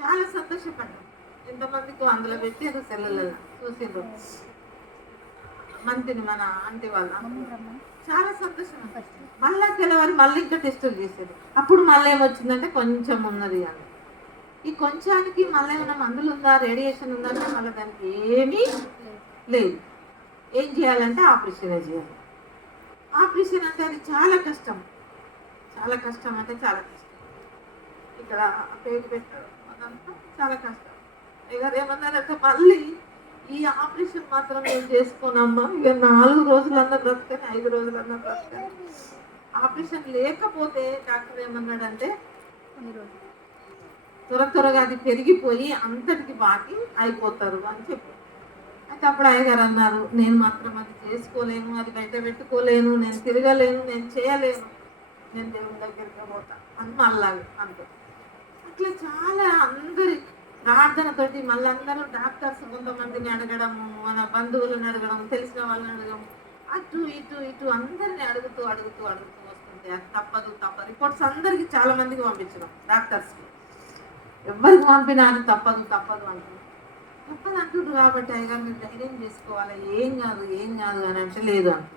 చాలా సంతోషపడ్డాం. ఎంతమందికి అందులో పెట్టారు, సెల్లలో చూసిండ్రు, మంత్రిని మన ఆంటీ వాళ్ళ చాలా సంతోషం. మళ్ళీ తెల్లవారు మళ్ళీ ఇంకా టెస్టులు చేశారు. అప్పుడు మళ్ళీ ఏమొచ్చిందంటే కొంచెం ఉన్నది అని. ఈ కొంచానికి మళ్ళీ ఏమైనా మందులు ఉందా, రేడియేషన్ ఉందంటే మళ్ళీ దానికి ఏమీ లేదు. ఏం చేయాలంటే ఆపరేషన్ చేయాలి. ఆపరేషన్ అంటే అది చాలా కష్టం అంటే చాలా కష్టం. ఇక్కడ పేరు పెట్టడం అదంతా చాలా కష్టం. అయ్యగారు ఏమన్నారంటే మళ్ళీ ఈ ఆపరేషన్ మాత్రం నేను చేసుకోనమ్మా, ఇక 4 రోజులన్నా బ్రతకని 5 రోజులన్నా బ్రతకని. ఆపరేషన్ లేకపోతే డాక్టర్ ఏమన్నాడంటే త్వరగా అది పెరిగిపోయి అంతటికి బాకి అయిపోతారు అని చెప్పి. అయితే అప్పుడు అయ్యగారు అన్నారు, నేను మాత్రం అది చేసుకోలేను, అది బయట పెట్టుకోలేను, నేను తిరగలేను, నేను చేయలేను, నేను దేవుని దగ్గరికి పోతా అని మళ్ళీ అంతే. అట్లా చాలా అందరి ప్రార్థనతోటి మళ్ళీ అందరూ డాక్టర్స్ కొంతమందిని అడగడము, మన బంధువులను అడగడం, తెలిసిన వాళ్ళని అడగడం, అటు ఇటు అందరిని అడుగుతూ వస్తుంటే అది తప్పదు. రిపోర్ట్స్ అందరికి చాలా మందికి పంపించడం, డాక్టర్స్కి ఎవరికి పంపినా అది తప్పదు అంటున్నారు. తప్పదు అంటుండ్రు కాబట్టి అయ్యగారు మీరు ధైర్యం చేసుకోవాలి, ఏం కాదు అని అంటే లేదు అంట.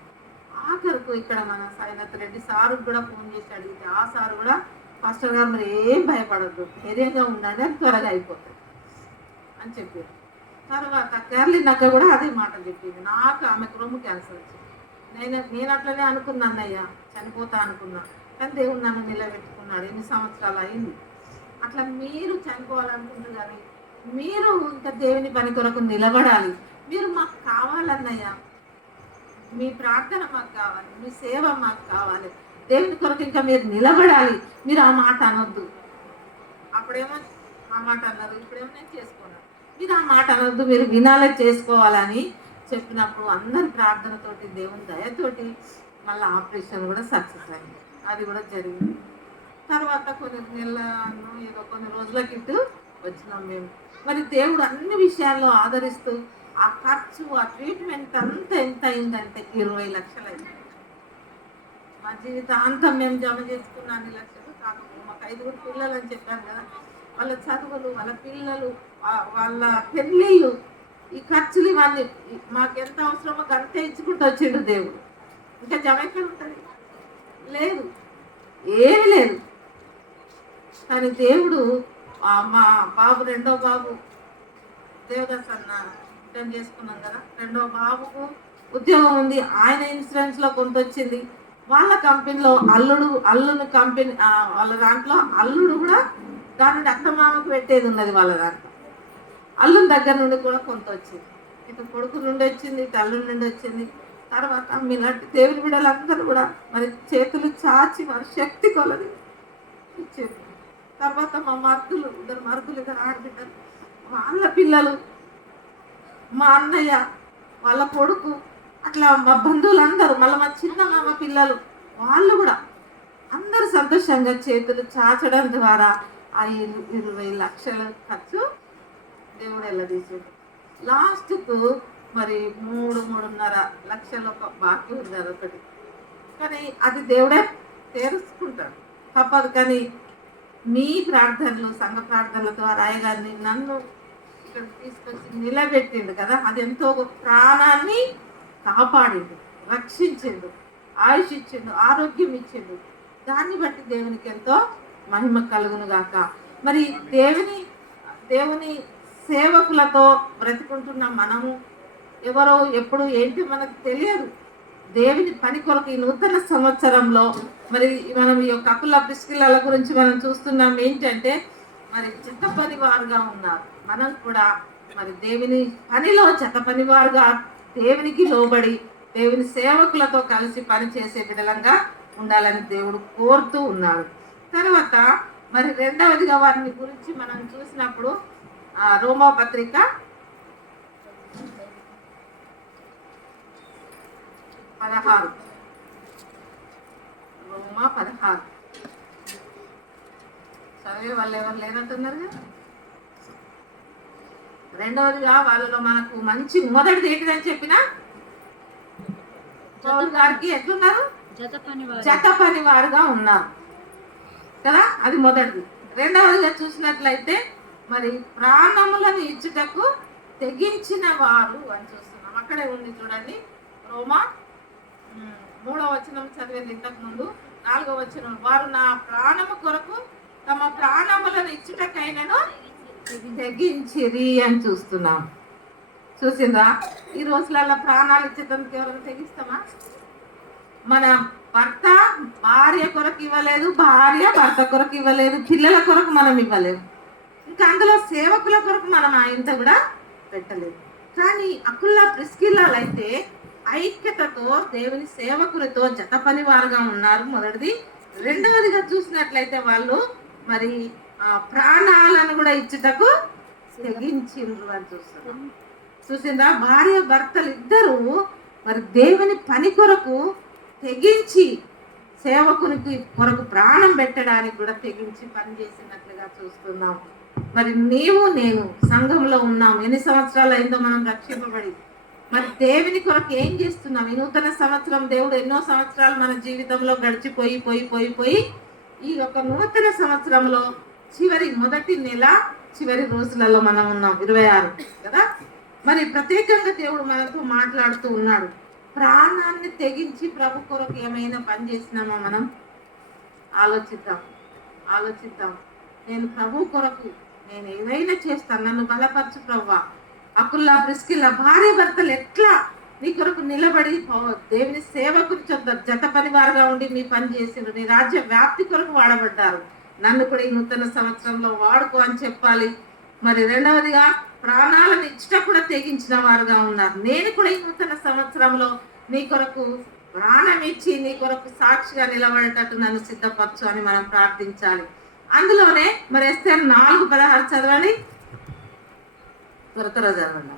ఆఖరుకు ఇక్కడ మన సాయినాథ్ రెడ్డి సారు కూడా ఫోన్ చేసి అడిగితే ఆ సారు కూడా పాస్టర్ గారు మరి ఏం భయపడద్దు, ధైర్యంగా ఉండండి, అది త్వరగా అయిపోతుంది అని చెప్పారు. తర్వాత కేరళ అక్క కూడా అదే మాట చెప్పింది. నాకు ఆమెకు రొమ్ము క్యాన్సర్ వచ్చింది. నేను అట్లనే అనుకున్నా, అన్నయ్య చనిపోతా అనుకున్నా, కానీ దేవుడు నన్ను నిలబెట్టుకున్నాడు. 8 సంవత్సరాలు అయింది. అట్లా మీరు చనిపోవాలనుకుంటారు కానీ మీరు ఇంకా దేవుని పని కొరకు నిలబడాలి. మీరు మాకు కావాలన్నయ్య, మీ ప్రార్థన మాకు కావాలి, మీ సేవ మాకు కావాలి, దేవుని కొరకు ఇంకా మీరు నిలబడాలి, మీరు ఆ మాట అనొద్దు. అప్పుడేమో ఆ మాట అన్నారు, ఇప్పుడేమో నేను చేసుకున్నాను. మీరు ఆ మాట అనొద్దు, మీరు వినాలే, చేసుకోవాలని చెప్పినప్పుడు అందరి ప్రార్థనతోటి దేవుని దయతోటి మళ్ళీ ఆపరేషన్ కూడా సక్సెస్ అయింది. అది కూడా జరిగింది. తర్వాత కొన్ని రోజుల కిట్టు వచ్చినాం మేము. మరి దేవుడు అన్ని విషయాల్లో ఆదరిస్తూ ఆ ఖర్చు, ఆ ట్రీట్మెంట్ అంతా ఎంత అయిందంటే 20 లక్షలు అయింది. మా జీవితాంతం మేము జమ చేసుకున్న అన్ని లక్షలు కాకపోతే మాకు 5 పిల్లలు అని చెప్పాను కదా, వాళ్ళ చదువులు, వాళ్ళ పిల్లలు, వాళ్ళ పెళ్ళిళ్ళు, ఈ ఖర్చులు ఇవన్నీ మాకు ఎంత అవసరమో గంటే ఇచ్చుకుంటూ వచ్చిండు దేవుడు. ఇంకా జమ ఎక్కడ ఉంటుంది? లేదు, ఏమి లేదు. కానీ దేవుడు మా బాబు, రెండో బాబు దేవదాస్ అన్న రిటర్న్ చేసుకున్నాం కదా, రెండో బాబుకు ఉద్యోగం ఉంది, ఆయన ఇన్సూరెన్స్లో కొంత వచ్చింది. వాళ్ళ కంపెనీలో అల్లుని కంపెనీ వాళ్ళ దాంట్లో అల్లుడు కూడా దాని నుండి అత్తమామకు పెట్టేది ఉన్నది. వాళ్ళ దాంట్లో అల్లుని దగ్గర నుండి కూడా కొంత వచ్చింది. ఇటు కొడుకు నుండి వచ్చింది, ఇటు అల్లుడి నుండి వచ్చింది. తర్వాత మీలాంటి దేవుని బిడ్డలందరూ కూడా మరి చేతులు చాచి వారి శక్తి కొలది ఇచ్చేది. తర్వాత మా మరుదులు, 2 ఆడబిడ్డలు, వాళ్ళ పిల్లలు, మా అన్నయ్య వాళ్ళ కొడుకు, అట్లా మా బంధువులందరూ, మళ్ళీ మా చిన్న మామ పిల్లలు, వాళ్ళు కూడా అందరూ సంతోషంగా చేతులు చాచడం ద్వారా ఆ 20 లక్షల ఖర్చు దేవుడు వెళ్ళదీసాడు. లాస్ట్కు మరి 3.5 లక్షలు ఒక బాకీ ఉంది, అదొకటి. కానీ అది దేవుడే తీర్చుకుంటాడు, తప్పదు. కానీ మీ ప్రార్థనలు, సంఘ ప్రార్థనల ద్వారా అయ్యగారిని నన్ను ఇక్కడ తీసుకొచ్చి నిలబెట్టిండు కదా, అది ఎంతో ప్రాణాన్ని కాపాడిండు, రక్షించిండు, ఆయుష్ ఇచ్చిండు, ఆరోగ్యం ఇచ్చిండు. దాన్ని బట్టి దేవునికి ఎంతో మహిమ కలుగును గాక. మరి దేవుని సేవకులతో బ్రతుకుంటున్న మనము ఎవరో ఎప్పుడు ఏంటి మనకు తెలియదు. దేవుని పని కొరకు ఈ నూతన సంవత్సరంలో మరి మనం ఈ యొక్క అకుల ప్రిస్కిల్లల గురించి మనం చూస్తున్నాం. ఏంటంటే మరి చెత్త పనివారుగా ఉన్నారు. మనం కూడా మరి దేవుని పనిలో చెత్త పనివారుగా దేవునికి లోబడి దేవుని సేవకులతో కలిసి పనిచేసే విధంగా ఉండాలని దేవుడు కోరుతూ ఉన్నాడు. తర్వాత మరి రెండవదిగా వారిని గురించి మనం చూసినప్పుడు రోమా పత్రిక 16, రోమా 16 చదివే వాళ్ళు ఎవరు లేనంటున్నారు కదా. రెండవదిగా వాళ్ళలో మనకు మంచి మొదటిది ఏంటిదని చెప్పిన పౌలు గారికి ఎట్లున్నారు? జత పని వారుగా ఉన్నారు కదా, అది మొదటిది. రెండవదిగా చూసినట్లయితే మరి ప్రాణములను ఇచ్చుటకు తెగించిన వారు అని చూస్తున్నాం. అక్కడే ఉంది చూడండి, రోమా 3వ వచనం చదివేది ఇంతకు ముందు. 4వ వచనం, వారు నా ప్రాణము కొరకు తమ ప్రాణములను ఇచ్చుటకైనను తెగించిరి అని చూస్తున్నాం. చూసిందా? ఈ రోజులలో ప్రాణాలు ఇచ్చేదానికి ఎవరైనా తెగిస్తామా? మన భర్త భార్య కొరకు ఇవ్వలేదు, భార్య భర్త కొరకు ఇవ్వలేదు, పిల్లల కొరకు మనం ఇవ్వలేము. ఇంకా అందులో సేవకుల కొరకు మనం ఇంత కూడా పెట్టలేదు. కానీ అకుల్లా ప్రిస్కిల్లాలు అయితే ఐక్యతతో దేవుని సేవకులతో జత పనివారుగా ఉన్నారు, మొదటిది. రెండవదిగా చూసినట్లయితే వాళ్ళు మరి ప్రాణాలను కూడా ఇచ్చుటకు తెగించిండ్రు అని చూసిందా. భార్య భర్తలు ఇద్దరు మరి దేవుని పని కొరకు తెగించి సేవకునికి కొరకు ప్రాణం పెట్టడానికి కూడా తెగించి పనిచేసినట్లుగా చూస్తున్నాం. మరి నీవు నేను సంఘంలో ఉన్నాం, ఎన్ని సంవత్సరాలు అయిందో మనం రక్షింపబడి, మరి దేవుని కొరకు ఏం చేస్తున్నాం? ఈ నూతన సంవత్సరం దేవుడు ఎన్నో సంవత్సరాలు మన జీవితంలో గడిచిపోయి పోయి పోయి పోయి ఈ యొక్క నూతన సంవత్సరంలో మొదటి నెల చివరి రోజులలో మనం ఉన్నాం, 26 కదా. మరి ప్రత్యేకంగా దేవుడు మనతో మాట్లాడుతూ ఉన్నాడు. ప్రాణాన్ని తెగించి ప్రభు కొరకు ఏమైనా పని చేసినామా మనం? ఆలోచిద్దాం. నేను ప్రభు కొరకు నేను ఏదైనా చేస్తాను, నన్ను బలపరచు ప్రభువా. అకుల్లా ప్రిస్కిల్లా భార్య భర్తలు ఎట్లా నీ కొరకు నిలబడి దేవుని సేవకు జత పనివారుగా ఉండి మీ పని చేసిండ్రు, నీ రాజ్య వ్యాప్తి కొరకు వాడబడ్డారు. నన్ను కూడా ఈ నూతన సంవత్సరంలో వాడుకో అని చెప్పాలి. మరి రెండవదిగా ప్రాణాలను ఇచ్చట కూడా తెగించిన వారుగా ఉన్నారు. నేను కూడా ఈ నూతన సంవత్సరంలో నీ కొరకు ప్రాణం ఇచ్చి నీ కొరకు సాక్షిగా నిలబడేటట్టు నన్ను సిద్ధపరచు అని మనం ప్రార్థించాలి. అందులోనే మరి ఎస్తేర్ 4:16 చదవండి, త్వర చదవండి.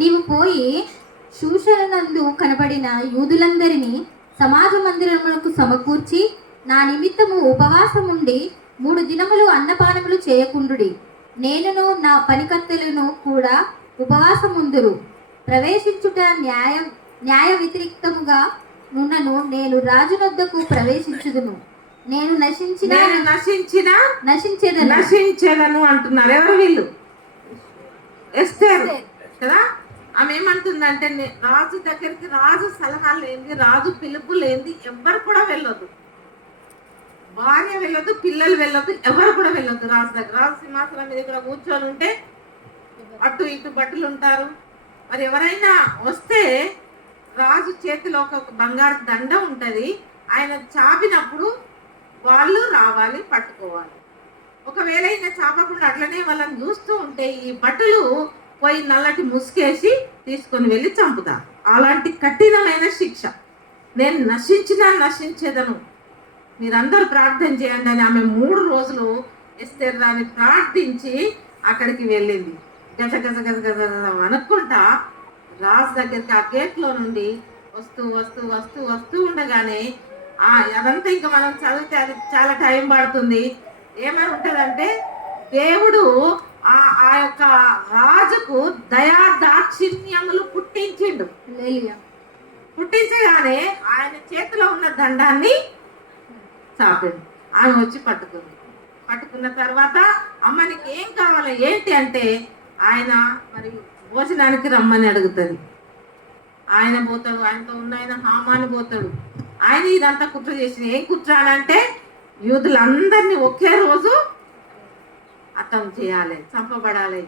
నీవు పోయి శూషణనందు కనబడిన యూదులందరినీ సమాజ మందిరములకు సమకూర్చి నా నిమిత్తము ఉపవాసముండి 3 దినములు అన్నపానములు చేయకుండుడి. నేనును నా పనికత్తెలను కూడా ఉపవాసముందురు. ప్రవేశించుట న్యాయ వ్యతిరేక్తముగా నున్నను నేను రాజునొద్దకు ప్రవేశించుదును. నేను నశించేదను అంటున్నారు. ఎవరు వీళ్ళు? ఎస్తేరు కదా. ఆమె ఏమంటుందంటే రాజు దగ్గరికి రాజు సలహా లేనిది, రాజు పిలుపు లేనిది ఎవరు కూడా వెళ్ళొద్దు. భార్య వెళ్ళొద్దు, పిల్లలు వెళ్ళొద్దు, ఎవరు కూడా వెళ్ళొద్దు రాజు దగ్గర. రాజు సింహాసనం మీద కూడా కూర్చొని ఉంటే అటు ఇటు బట్టలు ఉంటారు. మరి ఎవరైనా వస్తే రాజు చేతిలో ఒక బంగారు దండ ఉంటుంది, ఆయన చాపినప్పుడు వాళ్ళు రావాలి, పట్టుకోవాలి. ఒకవేళ ఈయన చాపకుండా అట్లనే వాళ్ళని చూస్తూ ఉంటే ఈ బట్టలు పోయి నల్లటి ముసుకేసి తీసుకొని వెళ్ళి చంపుతారు. అలాంటి కఠినమైన శిక్ష. నేను నశించేదను, మీరందరూ ప్రార్థన చేయండి అని ఆమె 3 రోజులు ఎస్తేర్ రాని ప్రార్థించి అక్కడికి వెళ్ళింది. గజ గజ గజ గజ అనుకుంటా రాజు దగ్గరికి ఆ గేట్లో నుండి వస్తూ ఉండగానే అదంతా ఇంకా మనం చదివితే అది చాలా టైం పడుతుంది. ఏమని ఉంటుందంటే దేవుడు ఆ యొక్క రాజుకు దయా దాక్షిణ్యములు పుట్టించగానే ఆయన చేతిలో ఉన్న దండాన్ని చాపిండు. ఆమె వచ్చి పట్టుకున్న తర్వాత అమ్మనికి ఏం కావాలి ఏంటి అంటే ఆయన మరి భోజనానికి రమ్మని అడుగుతుంది. ఆయన పోతాడు, ఆయనతో ఉన్న ఆయన హామాని పోతాడు. ఆయన ఇదంతా కుట్ర చేసిన ఏం కుట్ర అంటే యూదులందరినీ ఒకే రోజు అర్థం చేయాలి, చంపబడాలి,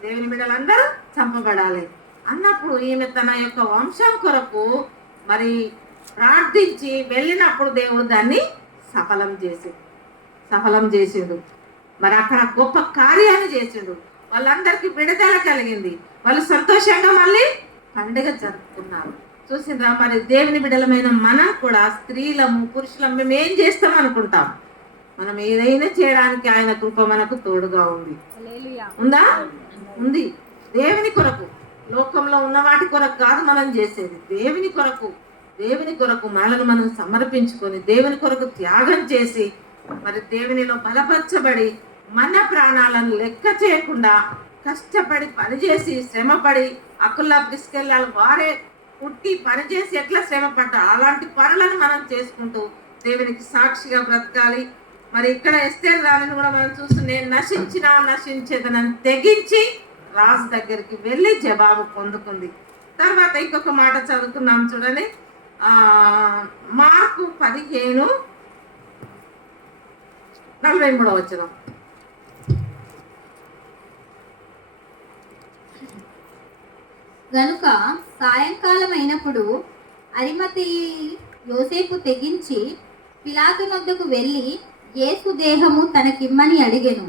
దేవుని బిడ్డలందరూ చంపబడాలి అన్నప్పుడు ఈమె తన యొక్క వంశం కొరకు మరి ప్రార్థించి వెళ్ళినప్పుడు దేవుడు దాన్ని సఫలం చేసిండు. మరి అక్కడ గొప్ప కార్యాన్ని చేసిండు. వాళ్ళందరికీ విడుదల కలిగింది. వాళ్ళు సంతోషంగా మళ్ళీ పండుగ జరుపుకున్నారు. చూసిండ్రా? మరి దేవుని బిడ్డలమైన మనం కూడా స్త్రీలము పురుషులము మేము ఏం చేస్తాం అనుకుంటాం. మనం ఏదైనా చేయడానికి ఆయన కృప మనకు తోడుగా ఉంది. ఉంది. దేవుని కొరకు, లోకంలో ఉన్న వాటి కొరకు కాదు మనం చేసేది, దేవుని కొరకు మనల్ని మనం సమర్పించుకొని దేవుని కొరకు త్యాగం చేసి మరి దేవునిలో బలపరచబడి మన ప్రాణాలను లెక్క చేయకుండా కష్టపడి పనిచేసి శ్రమపడి అకుల్లా ప్రిస్కిల్లాలు వారే పుట్టి పనిచేసి ఎట్లా శ్రమపడ్డారు అలాంటి పనులను మనం చేసుకుంటూ దేవునికి సాక్షిగా బ్రతకాలి. మరి ఇక్కడ ఎస్తేర్ రాణిని కూడా మనం చూస్తూ నేను నశించేదనని తెగించి రాజు దగ్గరికి వెళ్ళి జవాబు పొందుకుంది. తర్వాత ఇంకొక మాట చదువుకున్నాం చూడండి, మార్కు 15:43. గనుక సాయంకాలం అయినప్పుడు అరిమతయి యోసేపు తెగించి పిలాతు నొద్దకు వెళ్ళి యేసు దేహము తనకిమ్మని అడిగెను.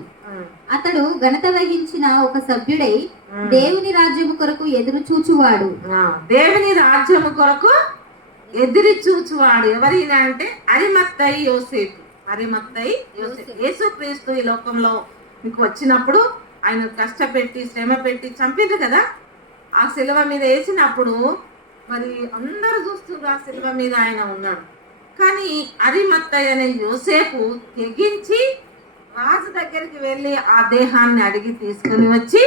అతడు ఘనత వహించిన ఒక సభ్యుడై దేవుని రాజ్యము కొరకు ఎదురు చూచువాడు. దేవుని రాజ్యము కొరకు ఎదురు చూచువాడు ఎవరైనా అంటే అరిమత్తయి యోసేపు. అరిమత్తయి యోసేపు యేసుక్రీస్తు ఈ లోకంలో మీకు వచ్చినప్పుడు ఆయన కష్టపెట్టి శ్రమ పెట్టి చంపింది కదా. ఆ శిలువ మీద వేసినప్పుడు మరి అందరూ చూస్తున్నారు ఆ శిలువ మీద ఆయన ఉన్నాడు. కానీ అరిమత్తయి అనే యోసేపు తెగించి రాజు దగ్గరికి వెళ్ళి ఆ దేహాన్ని అడిగి తీసుకుని వచ్చి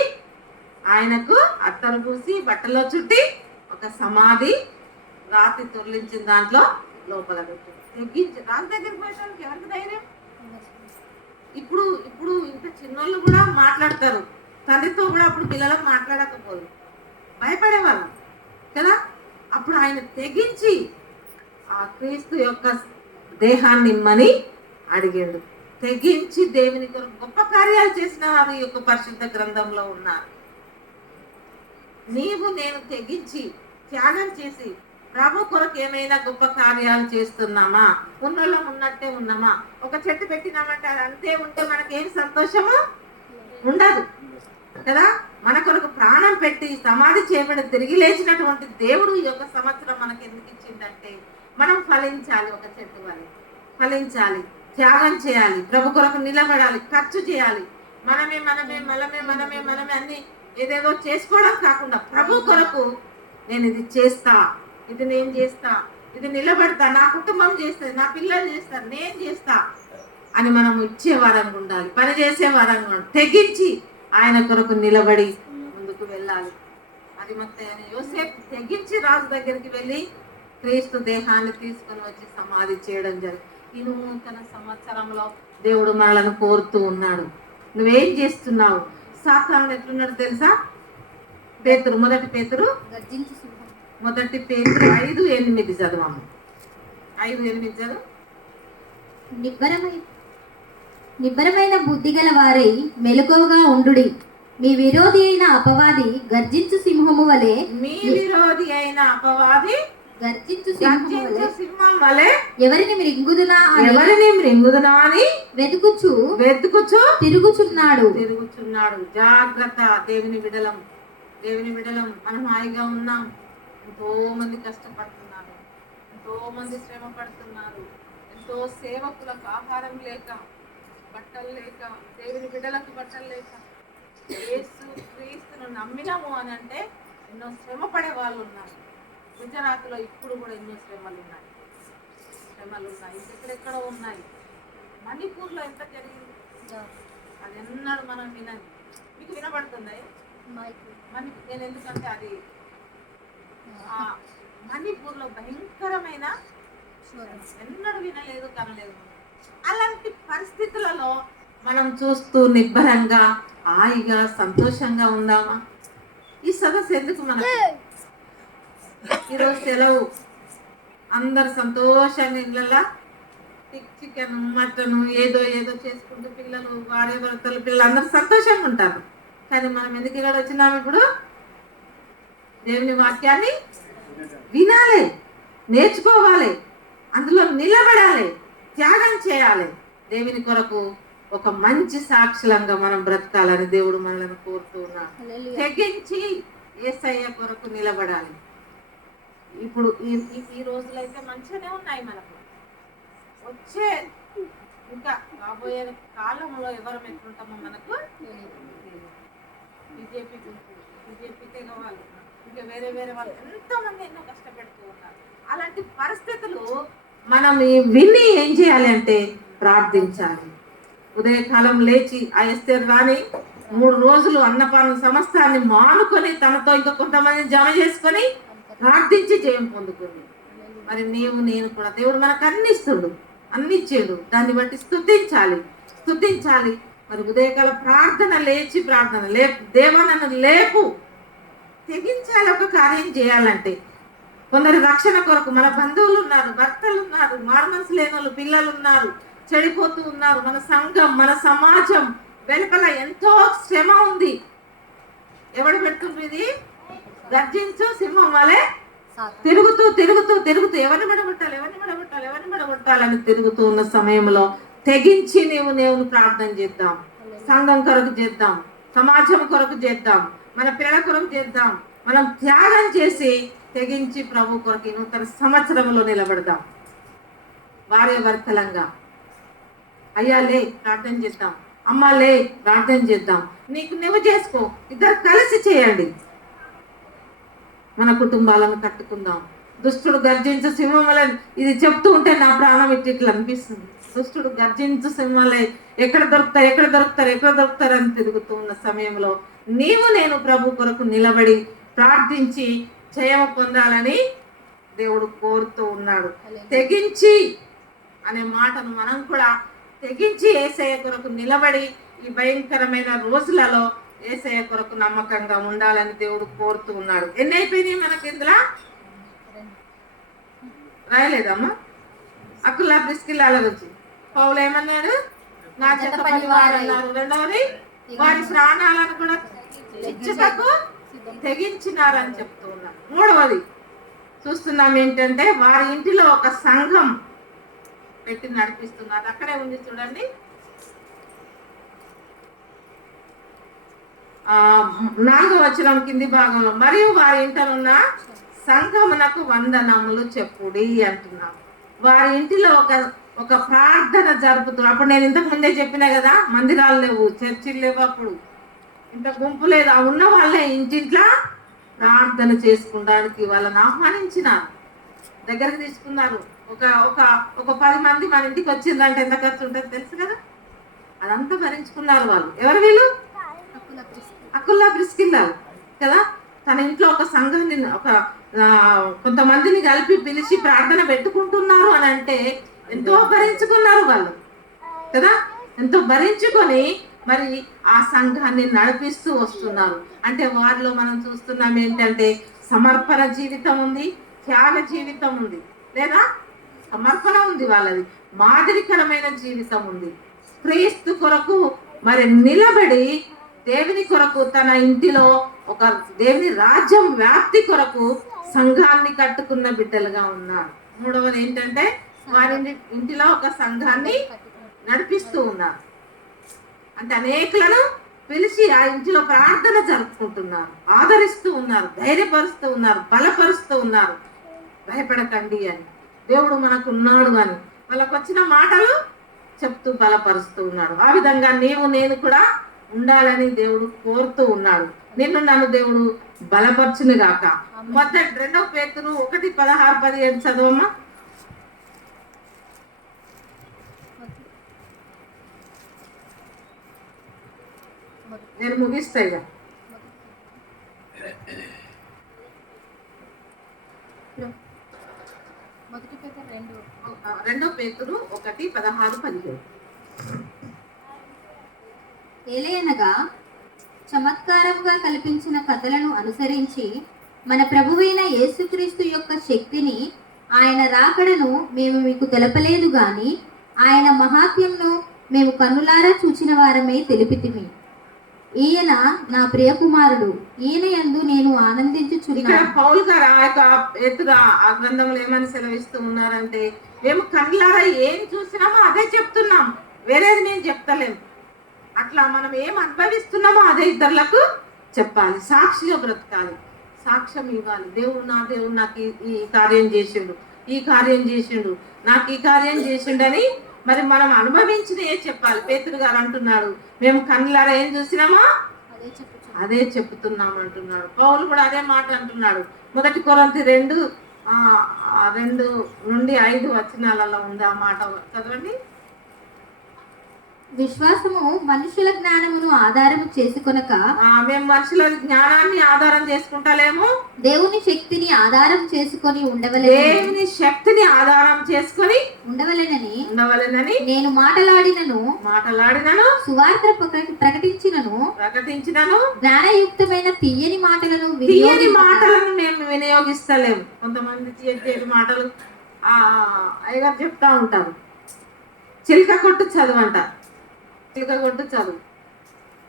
ఆయనకు అత్తరు పూసి బట్టలో చుట్టి ఒక సమాధి రాతి తొలించిన దాంట్లో లోపల పెట్టి తెగించి రాజు దగ్గరికి పోయడానికి ఎవరికి ధైర్యం? ఇప్పుడు ఇప్పుడు ఇంత చిన్నోళ్ళు కూడా మాట్లాడతారు, తండ్రితో కూడా అప్పుడు పిల్లలకు మాట్లాడకపోదు, భయపడేవాళ్ళు కదా. అప్పుడు ఆయన తెగించి ఆ క్రీస్తు యొక్క దేహాన్ని ఇమ్మని అడిగాడు. తెగించి దేవుని కొరకు గొప్ప కార్యాలు చేసిన వారు ఈ యొక్క పరిశుద్ధ గ్రంథంలో ఉన్నారు. నీవు నేను తెగించి త్యాగం చేసి ప్రభు కొరకు ఏమైనా గొప్ప కార్యాలు చేస్తున్నామా? ఉన్నోళ్ళం ఉన్నట్టే ఉన్నామా? ఒక చెట్టు పెట్టినామంటే అది అంతే ఉంటే మనకేం సంతోషము ఉండదు కదా. మన కొరకు ప్రాణం పెట్టి సమాధి చేయబడి తిరిగి లేచినటువంటి దేవుడు ఈ యొక్క సంవత్సరం మనకి ఎందుకు ఇచ్చిందంటే మనం ఫలించాలి, ఒక చెట్టు వల్ల ఫలించాలి, త్యాగం చేయాలి, ప్రభు కొరకు నిలబడాలి, ఖర్చు చేయాలి. మనమే మనమే మనమే మనమే మనమే అన్ని ఏదేదో చేసుకోవడం కాకుండా ప్రభు కొరకు నేను ఇది చేస్తా, ఇది నేను చేస్తా, ఇది నిలబడతా, నా కుటుంబం చేస్తుంది, నా పిల్లలు చేస్తారు, నేను చేస్తా అని మనం ఇచ్చే వారంగా ఉండాలి, పని చేసే వారంగా ఉండాలి. తెగించి ఆయన కొరకు నిలబడి ముందుకు వెళ్ళాలి. అరిమత్తయి అనే యోసేపు తెగించి రాజు దగ్గరికి వెళ్ళి క్రీస్తు దేహాన్ని తీసుకొని వచ్చి సమాధి చేయడం జరిగింది. ఈ నూతన సంవత్సరంలో దేవుడు మనలను కోరుతూ ఉన్నాడు. నువ్వేం చేస్తున్నావు? సాతానుడు ఎట్లున్నాడు తెలుసా? పేతురు, మొదటి పేతురు 5:8 చదవము. 5:8 చదువు. నిబ్బరమైన బుద్ధి గల వారై మెలకువగా ఉండుడి. మీ విరోధి అయిన అపవాది గర్జించు సింహము వలె గర్జించు సింహం వలె ఎవరిని మృంగుదునా అని వెతుకుచు తిరుగుచున్నాడు. జాగ్రత్త. దేవుని బిడలం మనం హాయిగా ఉన్నాం. ఎంతో మంది కష్టపడుతున్నారు, ఎంతో మంది శ్రమ పడుతున్నారు, ఎంతో సేవకులకు ఆహారం లేక, బట్టలు లేక, దేవుని బిడ్డలకు బట్టలు లేక, యేసు క్రీస్తును నమ్మినాము అని అంటే ఎన్నో శ్రమ పడే వాళ్ళు ఉన్నారు. గుజరాత్లో ఇప్పుడు కూడా ఎన్నో శ్రమలు ఉన్నాయి. ఎక్కడెక్కడో ఉన్నాయి. మణిపూర్లో ఎంత జరిగింది అది ఎన్నడూ మనం వినండి. మీకు వినబడుతుంది నేను ఎందుకంటే అది మణిపూర్లో భయంకరమైన ఎన్నడూ వినలేదు, కనలేదు. అలాంటి పరిస్థితులలో మనం చూస్తూ నిబ్బరంగా హాయిగా సంతోషంగా ఉందామా? ఈ సదస్సు ఎందుకు మనకు? ఈరోజు సెలవు, అందరు సంతోషంగా ఇళ్ళల్లో చికెన్ మటన్ ఏదో ఏదో చేసుకుంటూ పిల్లలు భార్య భర్తలు పిల్లలు అందరూ సంతోషంగా ఉంటారు. కానీ మనం ఎందుకు ఇక్కడ వచ్చినాము? ఇప్పుడు దేవుని వాక్యాన్ని వినాలి, నేర్చుకోవాలి, అందులో నిలబడాలి, త్యాగం చేయాలి. దేవుని కొరకు ఒక మంచి సాక్షులంగా మనం బ్రతకాలని దేవుడు మనల్ని కోరుతూ ఉన్నాడు. తెగించి యేసయ్య కొరకు నిలబడాలి. ఇప్పుడు ఈ రోజులైతే మంచిగానే ఉన్నాయి. మనకు వచ్చే ఇంకా రాబోయే కాలంలో ఎవరు ఎట్లుంటామో మనకు బీజేపీకే కావాలి, ఇంకా వేరే వాళ్ళు ఎంతోమంది ఎన్నో కష్టపెడుతూ ఉన్నారు. అలాంటి పరిస్థితులు మనం విని ఏం చేయాలి అంటే ప్రార్థించాలి. ఉదయకాలం లేచి ఆ ఎస్తేరు రాని 3 రోజులు అన్నపాన సమస్తాన్ని మానుకొని తనతో ఇంకా కొంతమంది జమ చేసుకొని ప్రార్థించి జయం పొందుకుంది. మరి నేను కూడా దేవుడు మనకు అన్ని ఇస్తుడు, అన్ని ఇచ్చాడు. దాన్ని బట్టి స్తుతించాలి. మరి ఉదయకాల ప్రార్థన లేచి దేవా నన్ను లేపు, తెగించాలి. ఒక కార్యం చేయాలంటే కొందరు రక్షణ కొరకు మన బంధువులు ఉన్నారు, భర్తలు ఉన్నారు, మారుమనసు లేని వాళ్ళు, పిల్లలు ఉన్నారు, చెడిపోతూ ఉన్నారు. మన సంఘం, మన సమాజం వెలుపల ఎంతో శ్రమ ఉంది. ఎవడు పెడుతుంది ఇది? గర్జించు సింహం వలె తిరుగుతూ తిరుగుతూ తిరుగుతూ ఎవరిని మెడగొట్టాలని తిరుగుతూ ఉన్న సమయంలో తెగించి నీవు ప్రార్థన చేద్దాం. సంఘం కొరకు చేద్దాం, సమాజం కొరకు చేద్దాం, మన పిల్లల కొరకు చేద్దాం. మనం త్యాగం చేసి తెగించి ప్రభు కొరకు నూతన సంవత్సరంలో నిలబడదాం. భార్య భర్తలంగా అయ్యా లే ప్రార్థన చేద్దాం, అమ్మ లే ప్రార్థన చేద్దాం. నీకు నువ్వు చేసుకో, ఇద్దరు కలిసి చేయండి. మన కుటుంబాలను కట్టుకుందాం. దుష్టుడు గర్జించు సింహంలే, ఇది చెప్తూ ఉంటే నా ప్రాణం ఇట్లా అనిపిస్తుంది. దుష్టుడు గర్జించు సింహంలే, ఎక్కడ దొరుకుతారు అని తిరుగుతూ ఉన్న సమయంలో నేను ప్రభు కొరకు నిలబడి ప్రార్థించి జయము పొందాలని దేవుడు కోరుతూ ఉన్నాడు. తెగించి అనే మాటను మనం కూడా తెగించి యేసయ్య కొరకు నిలబడి ఈ భయంకరమైన రోజులలో యేసయ్య కొరకు నమ్మకంగా ఉండాలని దేవుడు కోరుతూ ఉన్నాడు. ఎన్ని అయిపోయినాయి మనకి ఇందులో? రాయలేదమ్మా? అకులా ప్రిస్కిల్లాల గురించి పౌలు ఏమన్నాడు? నా చెత్త పని వారు అన్నారు. రెండవది వారి ప్రాణాలను కూడా ఇచ్చుటకు తెగించినారని చెప్తూ ఉన్నారు. మూడవది చూస్తున్నాం ఏంటంటే వారి ఇంటిలో ఒక సంఘం పెట్టి నడిపిస్తున్నారు. అక్కడే ఉంది చూడండి, 4వ వచనం కింది భాగంలో, మరియు వారి ఇంటనున్న సంఘమునకు వందనములు చెప్పుడి అంటున్నాం. వారి ఇంటిలో ఒక ప్రార్థన జరుపుతున్నారు. అప్పుడు నేను ఇంతకు ముందే చెప్పినా కదా, మందిరాలు లేవు, చర్చిలు లేవు, అప్పుడు ఇంత గుంపు లేదు. ఆ ఉన్న వాళ్ళే ఇంటింట్లో ప్రార్థన చేసుకోవడానికి వాళ్ళని ఆహ్వానించినారు, దగ్గరికి తీసుకున్నారు. ఒక 10 మంది మన ఇంటికి వచ్చిందంటే ఎంత ఖర్చు ఉంటుంది తెలుసు కదా. అదంతా భరించుకున్నారు వాళ్ళు. ఎవరు వీళ్ళు? అకుల్లా ప్రిస్కిల్లా కదా. తన ఇంట్లో ఒక సంఘాన్ని కొంతమందిని కలిపి పిలిచి ప్రార్థన పెట్టుకుంటున్నారు అని అంటే ఎంతో భరించుకున్నారు వాళ్ళు కదా. ఎంతో భరించుకొని మరి ఆ సంఘాన్ని నడిపిస్తూ వస్తున్నారు. అంటే వారిలో మనం చూస్తున్నాం ఏంటంటే సమర్పణ జీవితం ఉంది, త్యాగ జీవితం ఉంది, లేదా సమర్పణ ఉంది, వాళ్ళది మాదిరికరమైన జీవితం ఉంది. క్రీస్తు కొరకు మరి నిలబడి దేవుని కొరకు తన ఇంటిలో ఒక దేవుని రాజ్యం వ్యాప్తి కొరకు సంఘాన్ని కట్టుకున్న బిడ్డలుగా ఉన్నారు. మూడవది ఏంటంటే వారి ఇంటిలో ఒక సంఘాన్ని నడిపిస్తూ ఉన్నారు. అంటే అనేకులను పిలిచి ఆ ఇంటిలో ప్రార్థన జరుపుకుంటున్నారు, ఆదరిస్తూ ఉన్నారు, ధైర్యపరుస్తూ ఉన్నారు, బలపరుస్తూ ఉన్నారు. భయపడకండి అని దేవుడు మనకు ఉన్నాడు అని వాళ్ళకు వచ్చిన మాటలు చెప్తూ బలపరుస్తూ ఉన్నాడు. ఆ విధంగా నేను కూడా ఉండాలని దేవుడు కోరుతూ ఉన్నాడు. నన్ను దేవుడు బలపరచును గాక. 2 పేతురు 1:16-17 చదవమ్మా. నేను ముగిస్తా ఇక. 2 పేతురు 1:16-17. ఏలయనగా చమత్కారముగా కల్పించిన కథలను అనుసరించి మన ప్రభువైన యేసుక్రీస్తు యొక్క శక్తిని, ఆయన రాకడను మేము మీకు తెలపలేదు గాని ఆయన మహాత్మ్యంను మేము కన్నులారా చూచిన వారమే తెలిపితిమి. ఈయన నా ప్రియకుమారుడు, ఈయన యందు నేను ఆనందించుచున్నాను. పౌలు గారు ఆ గ్రంథంలో ఏమని సెలవిస్తూ ఉన్నారంటే, మేము కన్నులారా ఏం చూసినామో అదే చెప్తున్నాం, వేరేది నేను చెప్తలేము. అట్లా మనం ఏం అనుభవిస్తున్నామో అదే ఇతరులకు చెప్పాలి, సాక్షిగా బ్రతకాలి, సాక్ష్యం ఇవ్వాలి. దేవుడు నాకు ఈ కార్యం చేసిండు, నాకు ఈ కార్యం చేసిండని మరి మనం అనుభవించినయే చెప్పాలి. పేతురు గారు అంటున్నాడు, మేము కన్నులారా ఏం చూసినామో అదే చెప్తున్నాం అంటున్నాడు. పౌలు కూడా అదే మాట అంటున్నాడు. 1 కొరింథీ 2:2-5 ఉంది ఆ మాట, చదవండి. విశ్వాసము మనుషుల జ్ఞానమును ఆధారము చేసుకొనక, మేము మనుషుల జ్ఞానాన్ని ఆధారం చేసుకుంటలేము, దేవుని శక్తిని ఆధారం చేసుకొని ఉండవలెనని నేను మాటలాడినను సువార్త ప్రకటించినను జ్ఞానయుక్తమైన తీయని మాటలను మేము వినియోగిస్తలేము. కొంతమంది తీయని మాటలు అయ్యగారు చెప్తా ఉంటారు, చిలక కొట్టు చదువు అంట. చిలక కొట్టు చదువు,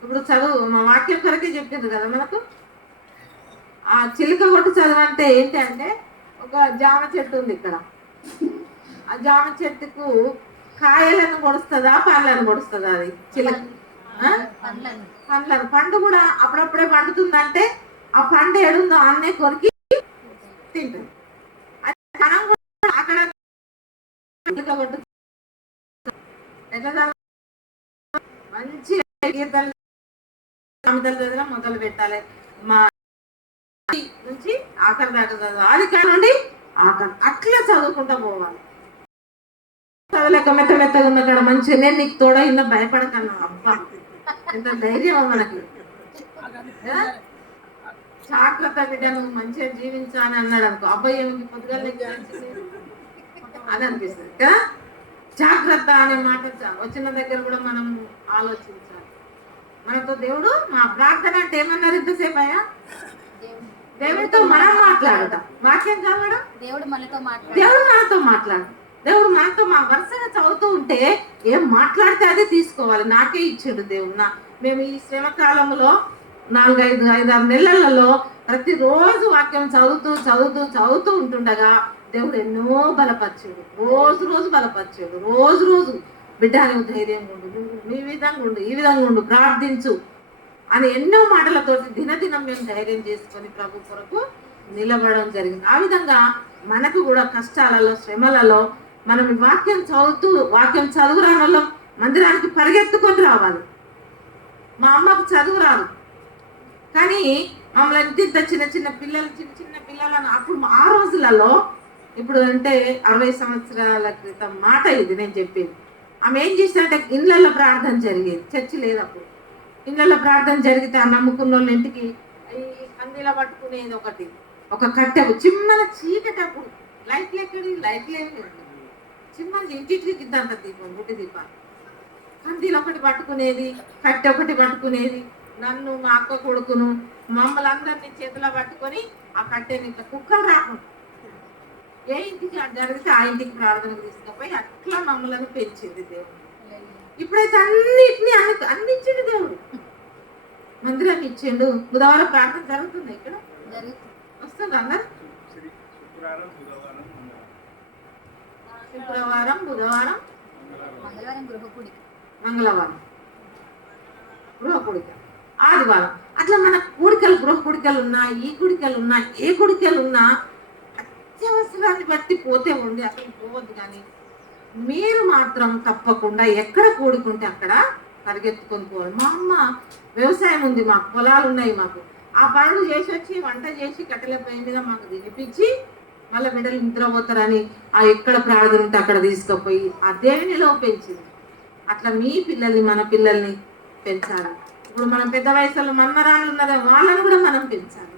ఇప్పుడు చదువు మా వాక్యం కొరకే చెప్పింది కదా మనకు. ఆ ఆ చిలుక కొట్టు చదువు అంటే ఏంటంటే ఒక జామ చెట్టు ఉంది ఇక్కడ. ఆ జామ చెట్టుకు కాయలను పొడుస్తుందా పండ్లను పొడుస్తుందా? అది చిలుక పండ్లను. పండు కూడా అప్పుడప్పుడే పండుతుందంటే ఆ పండు ఏడుందో అన్నే కొరికి తింటుంది. మనం కూడా అక్కడ చిలుక కొట్టు మంచి కీర్తనలు మొదలు పెట్టాలి. మా నుంచి ఆఖరి దాకా చదువు, ఆది కాడ నుండి ఆఖరి అట్లా చదువుకుంటా పోవాలి. చదవలేక మెత్త మెత్తగా ఉన్న కాడ మంచిగా నేను నీకు తోడైందో భయపడకన్నా. అబ్బా ఎంత ధైర్యం మనకి. జాగ్రత్త బిడ్డ, నువ్వు మంచిగా జీవించాలని అన్నాడు అనుకో, అబ్బాయి ఏమి పొద్దుగా అని అనిపిస్తుంది కదా. జాగ్రత్త అనే మాట వచ్చిన దగ్గర కూడా మనం ఆలోచించాలి. మనతో దేవుడు మా ప్రార్థన అంటే ఏమన్నారు ఇంతసేపు అయ్యా? దేవుడితో మనం మాట్లాడటం, వాక్యం చదవడం, దేవుడు మనతో మాట్లాడు. దేవుడు మనతో మా వరుసగా చదువుతూ ఉంటే ఏం మాట్లాడితే అదే తీసుకోవాలి. నాకే ఇచ్చాడు దేవుడు. మేము ఈ శ్రమ కాలంలో 4-5 నెలలలో ప్రతిరోజు వాక్యం చదువుతూ ఉంటుండగా దేవుడు ఎన్నో బలపరిచాడు. రోజు బలపరిచాడు. రోజు బిడ్డ నువ్వు ధైర్యంగా ఉండు, నువ్వు ఈ విధంగా ఉండు, ఈ విధంగా ఉండు, ప్రార్థించు అని ఎన్నో మాటలతోటి దినదినం మేము ధైర్యం చేసుకొని ప్రభు కొరకు నిలబడడం జరిగింది. ఆ విధంగా మనకు కూడా కష్టాలలో, శ్రమలలో మనం ఈ వాక్యం చదువురానలో మందిరానికి పరిగెత్తుకొని రావాలి. మా అమ్మకు చదువు రాదు, కానీ మమ్మల్ని ఇంత చిన్న పిల్లలను అప్పుడు ఆ రోజులలో, ఇప్పుడు అంటే 60 సంవత్సరాల క్రితం మాట ఇది నేను చెప్పింది. ఆమె ఏం చేసినట్టే ఇళ్ళల్లో ప్రార్థన జరిగేది, చర్చి లేదు అప్పుడు. ఇళ్ళల్లో ప్రార్థన జరిగితే ఆ నమ్ముకున్న వాళ్ళ ఇంటికి ఈ కందిలా పట్టుకునేది ఒక కట్టె, చిమ్మన చీకటప్పుడు లైట్లు ఏమి చిమ్మని ఇంటికి ఇద్దంత దీపం, గుడ్డి దీపాలు. కందిలు ఒకటి పట్టుకునేది, కట్టె ఒకటి పట్టుకునేది. నన్ను, మా అక్క కొడుకును, మమ్మల్ని అందరినీ చేతిలో పట్టుకొని ఆ కట్టెని ఇట్లా కుక్కలు రాకుండా ఏ ఇంటికి జరిగితే ఆ ఇంటికి ప్రార్థనకు తీసుకుపోయి అట్లా మమ్మల్ని పెంచింది దేవుడు. ఇప్పుడైతే అన్ని ఇచ్చిండు దేవుడు. మందిరాన్ని ఇచ్చిండు. బుధవారం ప్రార్థన జరుగుతుంది, ఇక్కడ వస్తుంది అందరు. శుక్రవారం, బుధవారం, మంగళవారం గృహ కూడిక, ఆదివారం. అట్లా మన కూడికలు, గృహ కూడికలు ఉన్నా, ఈ కూడికలు ఉన్నా, ఏ కూడికలు ఉన్నా అత్యవసరాన్ని బట్టి పోతే ఉండి అక్కడికి పోవద్దు. కానీ మీరు మాత్రం తప్పకుండా ఎక్కడ కూడుకుంటే అక్కడ పరిగెత్తుకొని పోవాలి. మా అమ్మ వ్యవసాయం ఉంది, మాకు పొలాలు ఉన్నాయి. మాకు ఆ పనులు చేసి వచ్చి వంట చేసి కట్టెల పొయ్యి మీద మాకు తినిపించి మళ్ళీ బిడ్డలు నిద్రపోతారని ఆ ఎక్కడ ప్రార్థన ఉంటే అక్కడ తీసుకుపోయి ఆ దేవునిలో పెంచింది. అట్లా మీ పిల్లల్ని, మన పిల్లల్ని పెంచాలి. ఇప్పుడు మనం పెద్ద వయసులో మన్మరాలు ఉన్నదా, వాళ్ళని కూడా మనం పెంచాలి.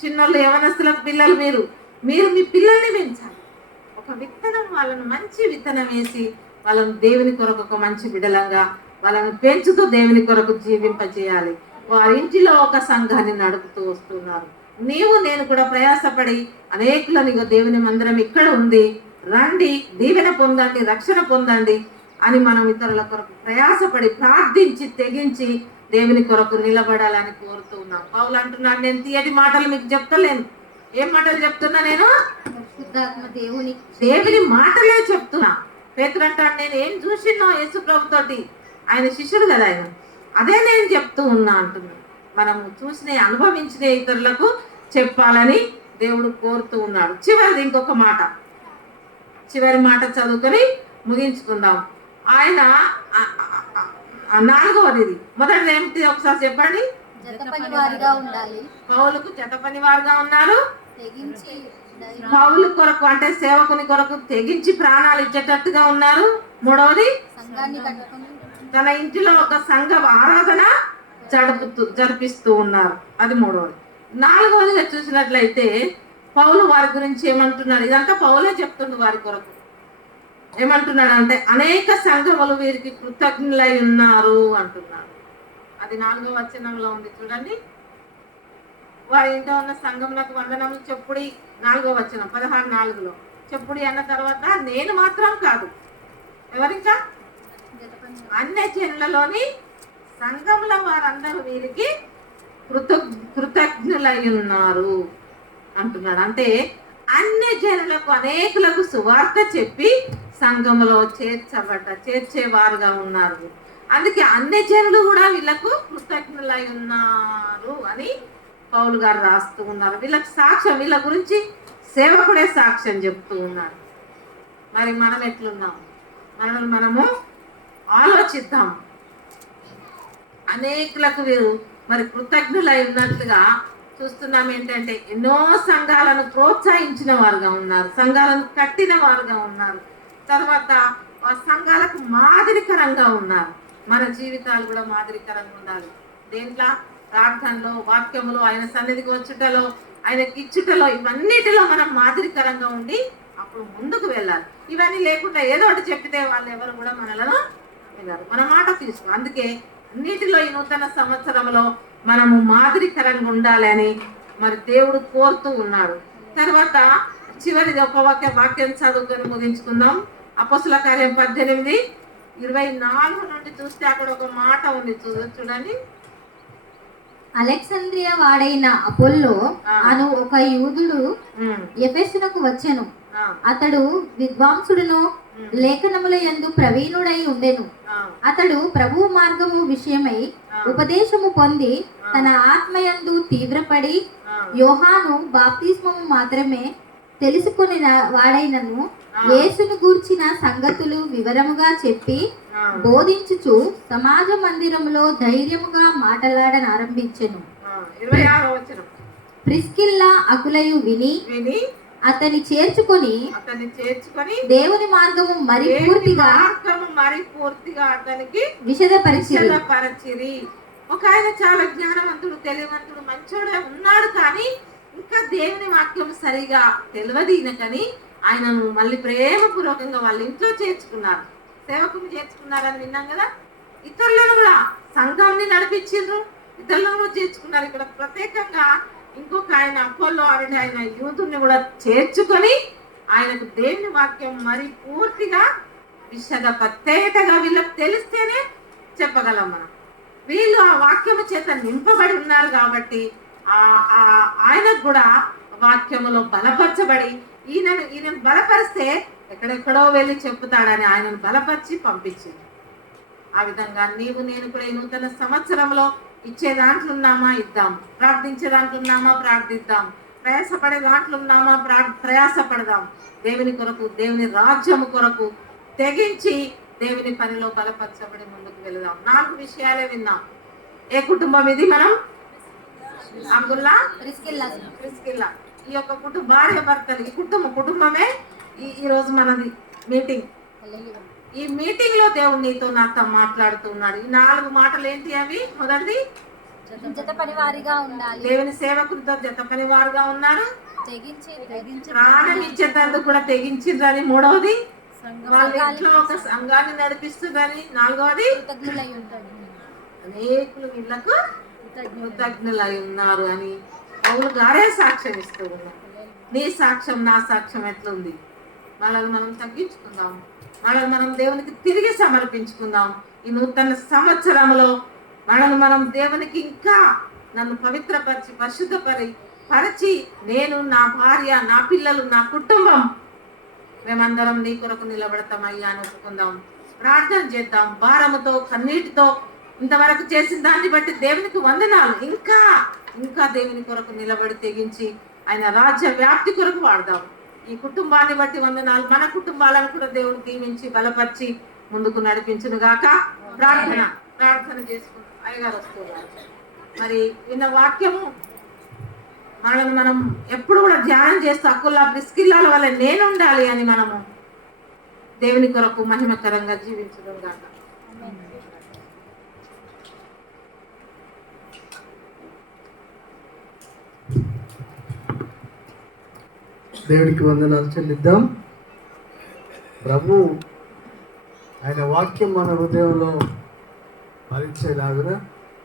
చిన్నోళ్ళు, యవనస్తుల పిల్లలు మీరు మీ పిల్లల్ని పెంచాలి. ఒక విత్తనం, వాళ్ళను మంచి విత్తనం వేసి వాళ్ళను దేవుని కొరకు ఒక మంచి బిడ్డలంగా వాళ్ళని పెంచుతూ దేవుని కొరకు జీవింపజేయాలి. వారి ఇంటిలో ఒక సంఘాన్ని నడుపుతూ వస్తున్నారు. నేను కూడా ప్రయాసపడి అనేకులని దేవుని మందిరం ఇక్కడ ఉంది, రండి, దీవెన పొందండి, రక్షణ పొందండి అని మనం ఇతరుల కొరకు ప్రయాసపడి ప్రార్థించి తెగించి దేవుని కొరకు నిలబడాలని కోరుతూ ఉన్నాం. పౌలు అంటున్నాడు, నేను తీయటి మాటలు మీకు చెప్తలేను. ఏం మాటలు చెప్తున్నా? నేను దేవుని మాటలే చెప్తున్నా. పేతురు అంటాడు, నేను ఏం చూసినో యేసు ప్రభుతోటి, ఆయన శిష్యుడు కదా ఆయన, అదే నేను చెప్తూ ఉన్నా అంటున్నాను. మనము చూసిన, అనుభవించిన ఇతరులకు చెప్పాలని దేవుడు కోరుతూ ఉన్నాడు. ఇంకొక మాట, చివరి మాట చదువుకొని ముగించుకుందాం. ఆయన 4వది, మొదటిది ఏమిటి ఒకసారి చెప్పండి. పౌలుకు జత పనివారుగా ఉన్నారు. పౌలు కొరకు అంటే సేవకుని కొరకు తెగించి ప్రాణాలు ఇచ్చేటట్టుగా ఉన్నారు. 3వది, తన ఇంటిలో ఒక సంఘ ఆరాధన జరిపిస్తూ ఉన్నారు. అది 3వది. 4వదిగా చూసినట్లయితే పౌలు వారి గురించి ఏమంటున్నాడు? ఇదంతా పౌలే చెప్తుంది వారి కొరకు. ఏమంటున్నాడు అంటే, అనేక సంఘములు వీరికి కృతజ్ఞులై ఉన్నారు అంటున్నాడు. అది 4వ వచనంలో ఉంది చూడండి. వారి ఇంట్లో ఉన్న సంఘములకు వందనములు చెప్పుడి, 4వ వచనం 16:4లో చెప్పుడి అన్న తర్వాత, నేను మాత్రం కాదు, ఎవరింకా అన్య జనులలోని సంఘముల వారందరూ వీరికి కృతజ్ఞులై ఉన్నారు అంటున్నాడు. అంటే అన్య జనులకు అనేకులకు సువార్త చెప్పి సంఘములో చేర్చేవారుగా ఉన్నారు. అందుకే అన్య జనులు కూడా వీళ్ళకు కృతజ్ఞులై ఉన్నారు అని పౌలు గారు రాస్తూ ఉన్నారు. వీళ్ళకి సాక్ష్యం, వీళ్ళ గురించి సేవకుడే సాక్ష్యం చెప్తూ ఉన్నారు. మరి మనం ఎట్లున్నాం? మనము ఆలోచిద్దాం. అనేకులకు వీరు మరి కృతజ్ఞులై ఉన్నట్లుగా చూస్తున్నాం. ఏంటంటే ఎన్నో సంఘాలను ప్రోత్సహించిన వారుగా ఉన్నారు, సంఘాలను కట్టిన వారుగా ఉన్నారు, తర్వాత సంఘాలకు మాదిరికరంగా ఉన్నారు. మన జీవితాలు కూడా మాదిరికరంగా ఉండాలి. దేంట్లో? ప్రార్థనలో, వాక్యములో, ఆయన సన్నిధికి వచ్చుటలో, ఆయనకి ఇచ్చుటలో, ఇవన్నిటిలో మనం మాదిరికరంగా ఉండి అప్పుడు ముందుకు వెళ్ళాలి. ఇవన్నీ లేకుండా ఏదో ఒకటి చెప్పితే వాళ్ళు ఎవరు కూడా మనలను వినరు, మన మాట తీసుకో. అందుకే అన్నిటిలో ఈ నూతన సంవత్సరంలో మనము మాదిరికరంగా ఉండాలి అని మరి దేవుడు కోరుతూ ఉన్నాడు. తర్వాత చివరిది ఒక వాక్యం చదువుకొని ముగించుకుందాం. అపోస్తుల కార్యం 18:24 నుండి చూస్తే అక్కడ ఒక మాట ఉంది, చూడండి. అలెగ్జాంద్రియా వాడైన అపోల్లో అను ఒక యూదుడు ఎఫెసునకు వచ్చెను. అతడు విద్వాంసుడును లేఖనముల యందు ప్రవీణుడై ఉండెను. అతడు ప్రభువు మార్గము విషయమై ఉపదేశము పొంది తన ఆత్మయందు తీవ్రపడి యోహాను బాప్తిస్మము మాత్రమే తెలుసుకుని వాడైనను యేసును గూర్చిన సంగతులు వివరముగా చెప్పి బోధించుచు సమాజ మందిరములో ధైర్యముగా మాట్లాడనారంభించెను. ప్రిస్కిల్లా అకులయు విని అతని చేర్చుకొని దేవుని మార్గము మరి పూర్తిగా అతనికి విషదపరిచిరి. ఒక ఆయన చాలా జ్ఞానవంతుడు, తెలివివంతుడు, మంచోడే ఉన్నాడు, కానీ ఇంకా దేవుని వాక్యం సరిగా తెలియదు ఈయనకని ఆయనను మళ్ళీ ప్రేమపూర్వకంగా వాళ్ళ ఇంట్లో చేర్చుకున్నారు, సేవకుని చేర్చుకున్నారని విన్నాం కదా. ఇతరులను కూడా సంఘాన్ని నడిపించిండ్రు, ఇతరులను కూడా చేర్చుకున్నారు. ఇక్కడ ప్రత్యేకంగా ఇంకొక ఆయన అపోల్లో అనే ఆయన యూదుని కూడా చేర్చుకొని ఆయనకు దేవుని వాక్యం మరి పూర్తిగా ప్రత్యేకగా వీళ్ళకి తెలిస్తేనే చెప్పగలం మనం. వీళ్ళు ఆ వాక్యము చేత నింపబడి ఉన్నారు కాబట్టి ఆయనకు కూడా వాక్యములో బలపరచబడి ఈయనను బలపరిస్తే ఎక్కడెక్కడో వెళ్ళి చెప్పుతాడని ఆయనను బలపరిచి పంపించింది. ఆ విధంగా నీవు నేను కూడా ఈ నూతన సంవత్సరంలో ఇచ్చే దాంట్లో ఉన్నామా ఇద్దాం, ప్రార్థించే దాంట్లో ఉన్నామా ప్రార్థిద్దాం, ప్రయాసపడే దాంట్లో ఉన్నామా ప్రయాసపడదాం. దేవుని కొరకు, దేవుని రాజ్యము కొరకు తెగించి దేవుని పనిలో బలపరచబడి ముందుకు వెళదాం. 4 విషయాలే విన్నాం. ఏ కుటుంబం ఇది? మనం అబ్దుల్లా, ప్రిస్కిల్లా, ఈ యొక్క భార్య భర్తలు, ఈ కుటుంబమే ఈ రోజు మనది మీటింగ్. ఈ మీటింగ్ లో దేవుడు నీతో నాతో మాట్లాడుతున్నాడు. ఈ 4 మాటలు ఏంటి అవి? మొదటిది జత పనివారిగా ఉండాలి, దేవుని సేవకులతో జత పనివారుగా ఉన్నారు, ప్రాణం ఇచ్చేటందుకు కూడా తెగించిందని. 3వది వాళ్ళ ఇంట్లో ఒక సంఘాన్ని నడిపిస్తుందని. 4వది అనేకులు వీళ్ళకు కృతజ్ఞులై ఉన్నారు అని పౌలు గారే సాక్ష్యం ఇస్తూ ఉన్నారు. నీ సాక్ష్యం, నా సాక్ష్యం ఎట్లుంది? మనల్ని మనం తగ్గించుకుందాం, మనల్ని మనం దేవునికి తిరిగి సమర్పించుకుందాం. ఈ నూతన సంవత్సరంలో మనం దేవునికి ఇంకా నన్ను పవిత్రపరిచి పరిచి నేను, నా భార్య, నా పిల్లలు, నా కుటుంబం మేమందరం నీ కొరకు నిలబడతామయ్యా అని ఒప్పుకుందాం. ప్రార్థన చేద్దాం భారముతో, కన్నీటితో. ఇంతవరకు చేసిన దాన్ని బట్టి దేవునికి వందనాలు. ఇంకా దేవుని కొరకు నిలబడి తెగించి ఆయన రాజ్య వ్యాప్తి కొరకు వాడదాం. ఈ కుటుంబాన్ని బట్టి వందనాలు. మన కుటుంబాలను కూడా దేవుడు దీవించి బలపరిచి ముందుకు నడిపించును గాక. ప్రార్థన చేసుకుంటాం. అయ్యగారు వస్తున్నారు. మరి విన్న వాక్యము మనం ఎప్పుడు కూడా ధ్యానం చేస్తూ అక్కుల్లా ప్రిస్కిల్లాల వల్ల నేను ఉండాలి అని మనము దేవుని కొరకు మహిమకరంగా జీవించడం గాక. దేవుడికి వందనాలు చెల్లిద్దాం. ప్రభు ఆయన వాక్యం మన హృదయంలో ఫలించేలాగున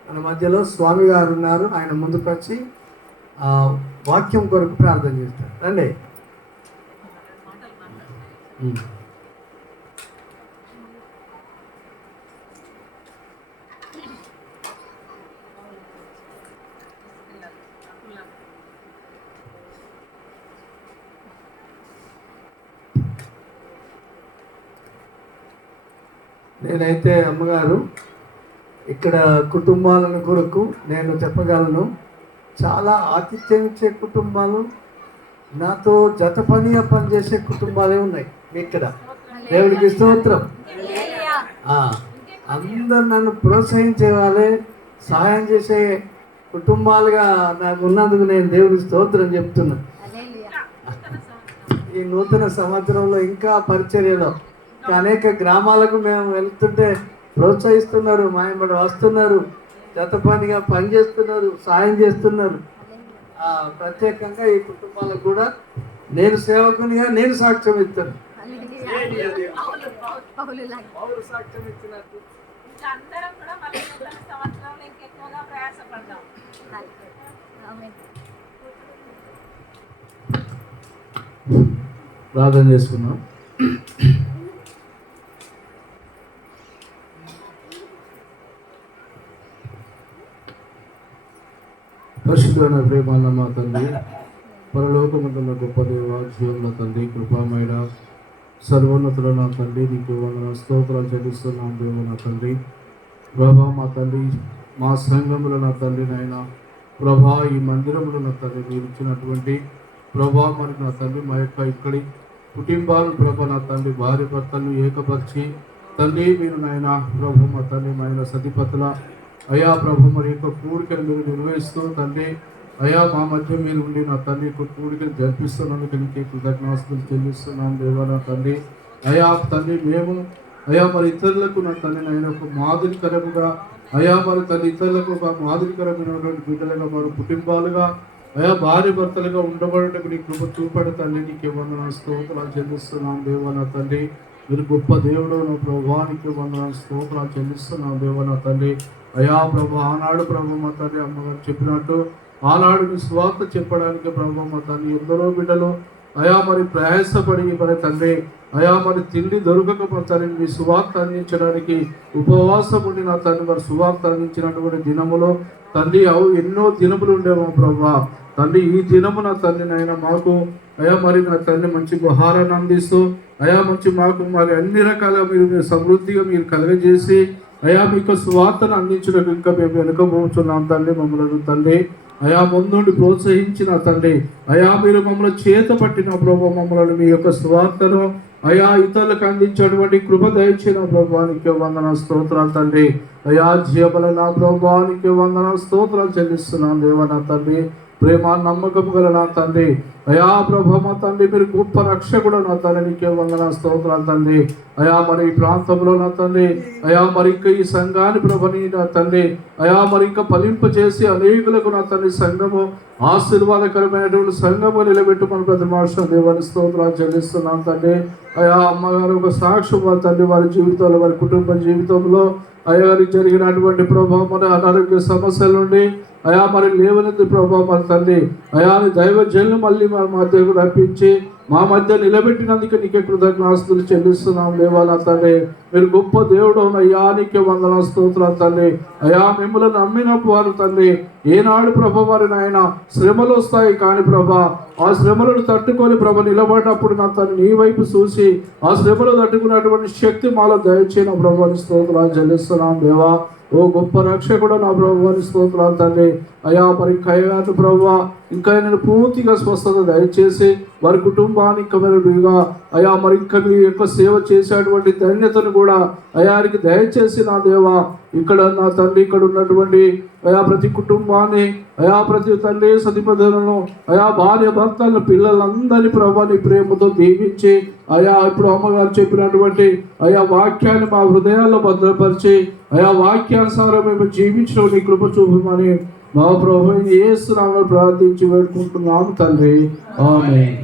మన మధ్యలో స్వామి గారు ఉన్నారు. ఆయన ముందుకు వచ్చి ఆ వాక్యం కొరకు ప్రార్థన చేస్తారు. రండి. నేనైతే అమ్మగారు ఇక్కడ కుటుంబాలను కొరకు నేను చెప్పగలను, చాలా ఆతిథ్యం ఇచ్చే కుటుంబాలు, నాతో జత పనిగా పనిచేసే కుటుంబాలే ఉన్నాయి ఇక్కడ. దేవుడికి స్తోత్రం. అందరు నన్ను ప్రోత్సహించే వాళ్ళే, సహాయం చేసే కుటుంబాలుగా నాకు ఉన్నందుకు నేను దేవుడికి స్తోత్రం చెప్తున్నా. ఈ నూతన సంవత్సరంలో ఇంకా పరిచర్యలో అనేక గ్రామాలకు మేము వెళ్తుంటే ప్రోత్సహిస్తున్నారు, మా వెంబడి వస్తున్నారు, జత పనిగా పనిచేస్తున్నారు, సాయం చేస్తున్నారు. ప్రత్యేకంగా ఈ కుటుంబాలకు కూడా నేను సేవకునిగా నేను సాక్ష్యం ఇస్తాను. సాక్ష్యం ఇచ్చినట్టు అందరం కూడా మళ్ళీ నూతన సంవత్సరంలో ఇంకెక్కువగా ప్రయాసపడదాం. ప్రార్థన చేసుకున్నాం. పరిశుద్ధమైన ప్రేమాల మా తండ్రి, పరలోకమందున్న గొప్ప దేవ, జీవముల తండ్రి, కృపామయుడ, సర్వోన్నతుల నా తండ్రి, నీకు వందన స్తోత్రాలు చెల్లిస్తున్నాం దేవ నా తండ్రి. ప్రభా మా తండ్రి, మా సంఘములో నా తండ్రి నాయన ప్రభా, ఈ మందిరంలో నా తండ్రి మీరు ఇచ్చినటువంటి ప్రభా మరి నా తండ్రి మా యొక్క ఇక్కడి కుటుంబాలు ప్రభా నా తండ్రి భార్య భర్తలు ఏకపరిచి తండ్రి మీరు నాయన ప్రభు మా తండ్రి మైన సతిపతుల అయా ప్రభు మరి యొక్క కూడికను మీరు నిర్వహిస్తూ తండ్రి అయా మా మధ్య మీరు ఉండి నా తండ్రి యొక్క కూడికను జరిపిస్తున్నందుకు నీకు కృతజ్ఞాస్తులు చెల్లిస్తున్నాం దేవా నా తండ్రి. అయా తండ్రి మేము అయా మరి ఇతరులకు నా తండ్రి నాయన ఒక మాదిరికరముగా అయా మరి తల్లి ఇతరులకు ఒక మాదిరికరమైనటువంటి బిడ్డలుగా మరి కుటుంబాలుగా అయా భార్య భర్తలుగా ఉండబడటకు నీ కృప చూపడి తండ్రి నీకు వందన స్తోత్రాలు చెల్లిస్తున్నాం దేవా నా తండ్రి. మీరు గొప్ప దేవుడు నా ప్రభానికి వందన స్తోత్రాలు చెల్లిస్తున్నాం దేవా నా తండ్రి. అయా ప్రభు ఆనాడు ప్రభు మా తండ్రి అమ్మగారు చెప్పినట్టు ఆనాడు మీ స్వార్థ చెప్పడానికి ప్రభు మా తండ్రి ఎందరో బిడ్డలు అయా మరి ప్రయాసపడి మరి తండ్రి అయా మరి తిండి దొరకకపోతారని మీ సువార్త అందించడానికి ఉపవాసం ఉండి నా తండ్రి మరి సువార్త అందించినటువంటి దినములో తండ్రి ఎన్నో దినములు ఉండేమో ప్రభా తండ్రి. ఈ దినము నా తండ్రి నాయన మాకు అయా మరి నా తండ్రి మంచి ఆహారాన్ని అందిస్తూ అయా మంచి మాకు మరి అన్ని రకాల మీరు సమృద్ధిగా మీరు కలుగజేసి అయా మీకు స్వార్థను అందించడానికి ఇంకా మేము వెనుకపోతున్నాం తండ్రి. మమ్మల్ని తండ్రి అయా ముందుండి ప్రోత్సహించిన తండ్రి అయా మీరు మమ్మల్ని చేత పట్టిన ప్రభు మమ్మల్ని మీ యొక్క స్వార్థను అయా ఇతరులకు అందించేటువంటి కృప దయచిన ప్రభువానికి వందన స్తోత్రాలు తండ్రి. అయా జీవబల నా ప్రభువానికి వందన స్తోత్రాలు చెల్లిస్తున్నాను దేవ నా తండ్రి. ప్రేమ నమ్మకం గల నా తండ్రి అయా ప్రభు మా తండ్రి మీరు గొప్ప రక్షకుడు నా తండ్రి నీకే వందన స్తోత్రాలు తండ్రి. అయా మరి ఈ ప్రాంతంలో నా తండ్రి అయా మరి ఇంకా ఈ సంఘాన్ని ప్రభుని నా తండ్రి అయా మరి ఇంకా ఫలింప చేసి అనేకులకు నా తండ్రి సంఘము ఆశీర్వాదకరమైనటువంటి సంఘము నిలబెట్టుకుని ప్రతి మాసం దేవాని స్తోత్రాలు చెల్లిస్తున్నాం తండ్రి. అయా అమ్మగారు ఒక సాక్ష్యం వారి తండ్రి వారి జీవితంలో వారి కుటుంబ జీవితంలో అయా జరిగినటువంటి ప్రభావం మన అనారోగ్య సమస్యల నుండి అయా మరి లేవనెత్తి ప్రభావం మన తండ్రి అయా దైవజనులు మళ్ళీ మన మధ్యకు రప్పించి మా మధ్య నిలబెట్టినందుకు నీకే కృతజ్ఞాస్తులు చెల్లిస్తున్నాం దేవాలా తండ్రి. మీరు గొప్ప దేవుడు అయ్యా నీకే వందన స్తోత్రాలు తండ్రి. అయా మిమ్మల్ని నమ్మినప్పుడు వారు తండ్రి ఏనాడు ప్రభ వారి నాయన శ్రమలు వస్తాయి కానీ ప్రభా ఆ శ్రమలను తట్టుకొని ప్రభ నిలబడినప్పుడు నా తను నీ వైపు చూసి ఆ శ్రమలు తట్టుకున్నటువంటి శక్తి మాలో దయచేసిన ప్రభాని స్తోత్రాలు చెల్లిస్తున్నాం దేవా. ఓ గొప్ప రక్షకుడు నా ప్రభువాని స్తోత్రాలు తండ్రి. అయా మరి కయ్యాను ప్రభు ఇంకా నేను పూర్తిగా స్వస్థత దయచేసి వారి కుటుంబానికి మెరుగుగా అయా మరి ఇంకా మీ యొక్క సేవ చేసేటువంటి ధన్యతను కూడా అయానికి దయచేసి నా దేవా ఇక్కడ నా తండ్రి ఇక్కడ ఉన్నటువంటి అయా ప్రతి కుటుంబాన్ని అయా ప్రతి తండ్రి సతిపదలను అయా భార్య భర్తలను పిల్లలందరినీ ప్రభాని ప్రేమతో దీవించి అయా ఇప్పుడు అమ్మగారు చెప్పినటువంటి అయా వాక్యాన్ని మా హృదయాల్లో భద్రపరిచి అయా వాక్యానుసారం మేము జీవించడం నీ కృప చూపమని మా ప్రభు యేసు నామములో ప్రార్థించి వేడుకుంటున్నాము తండ్రి. ఆమేన్.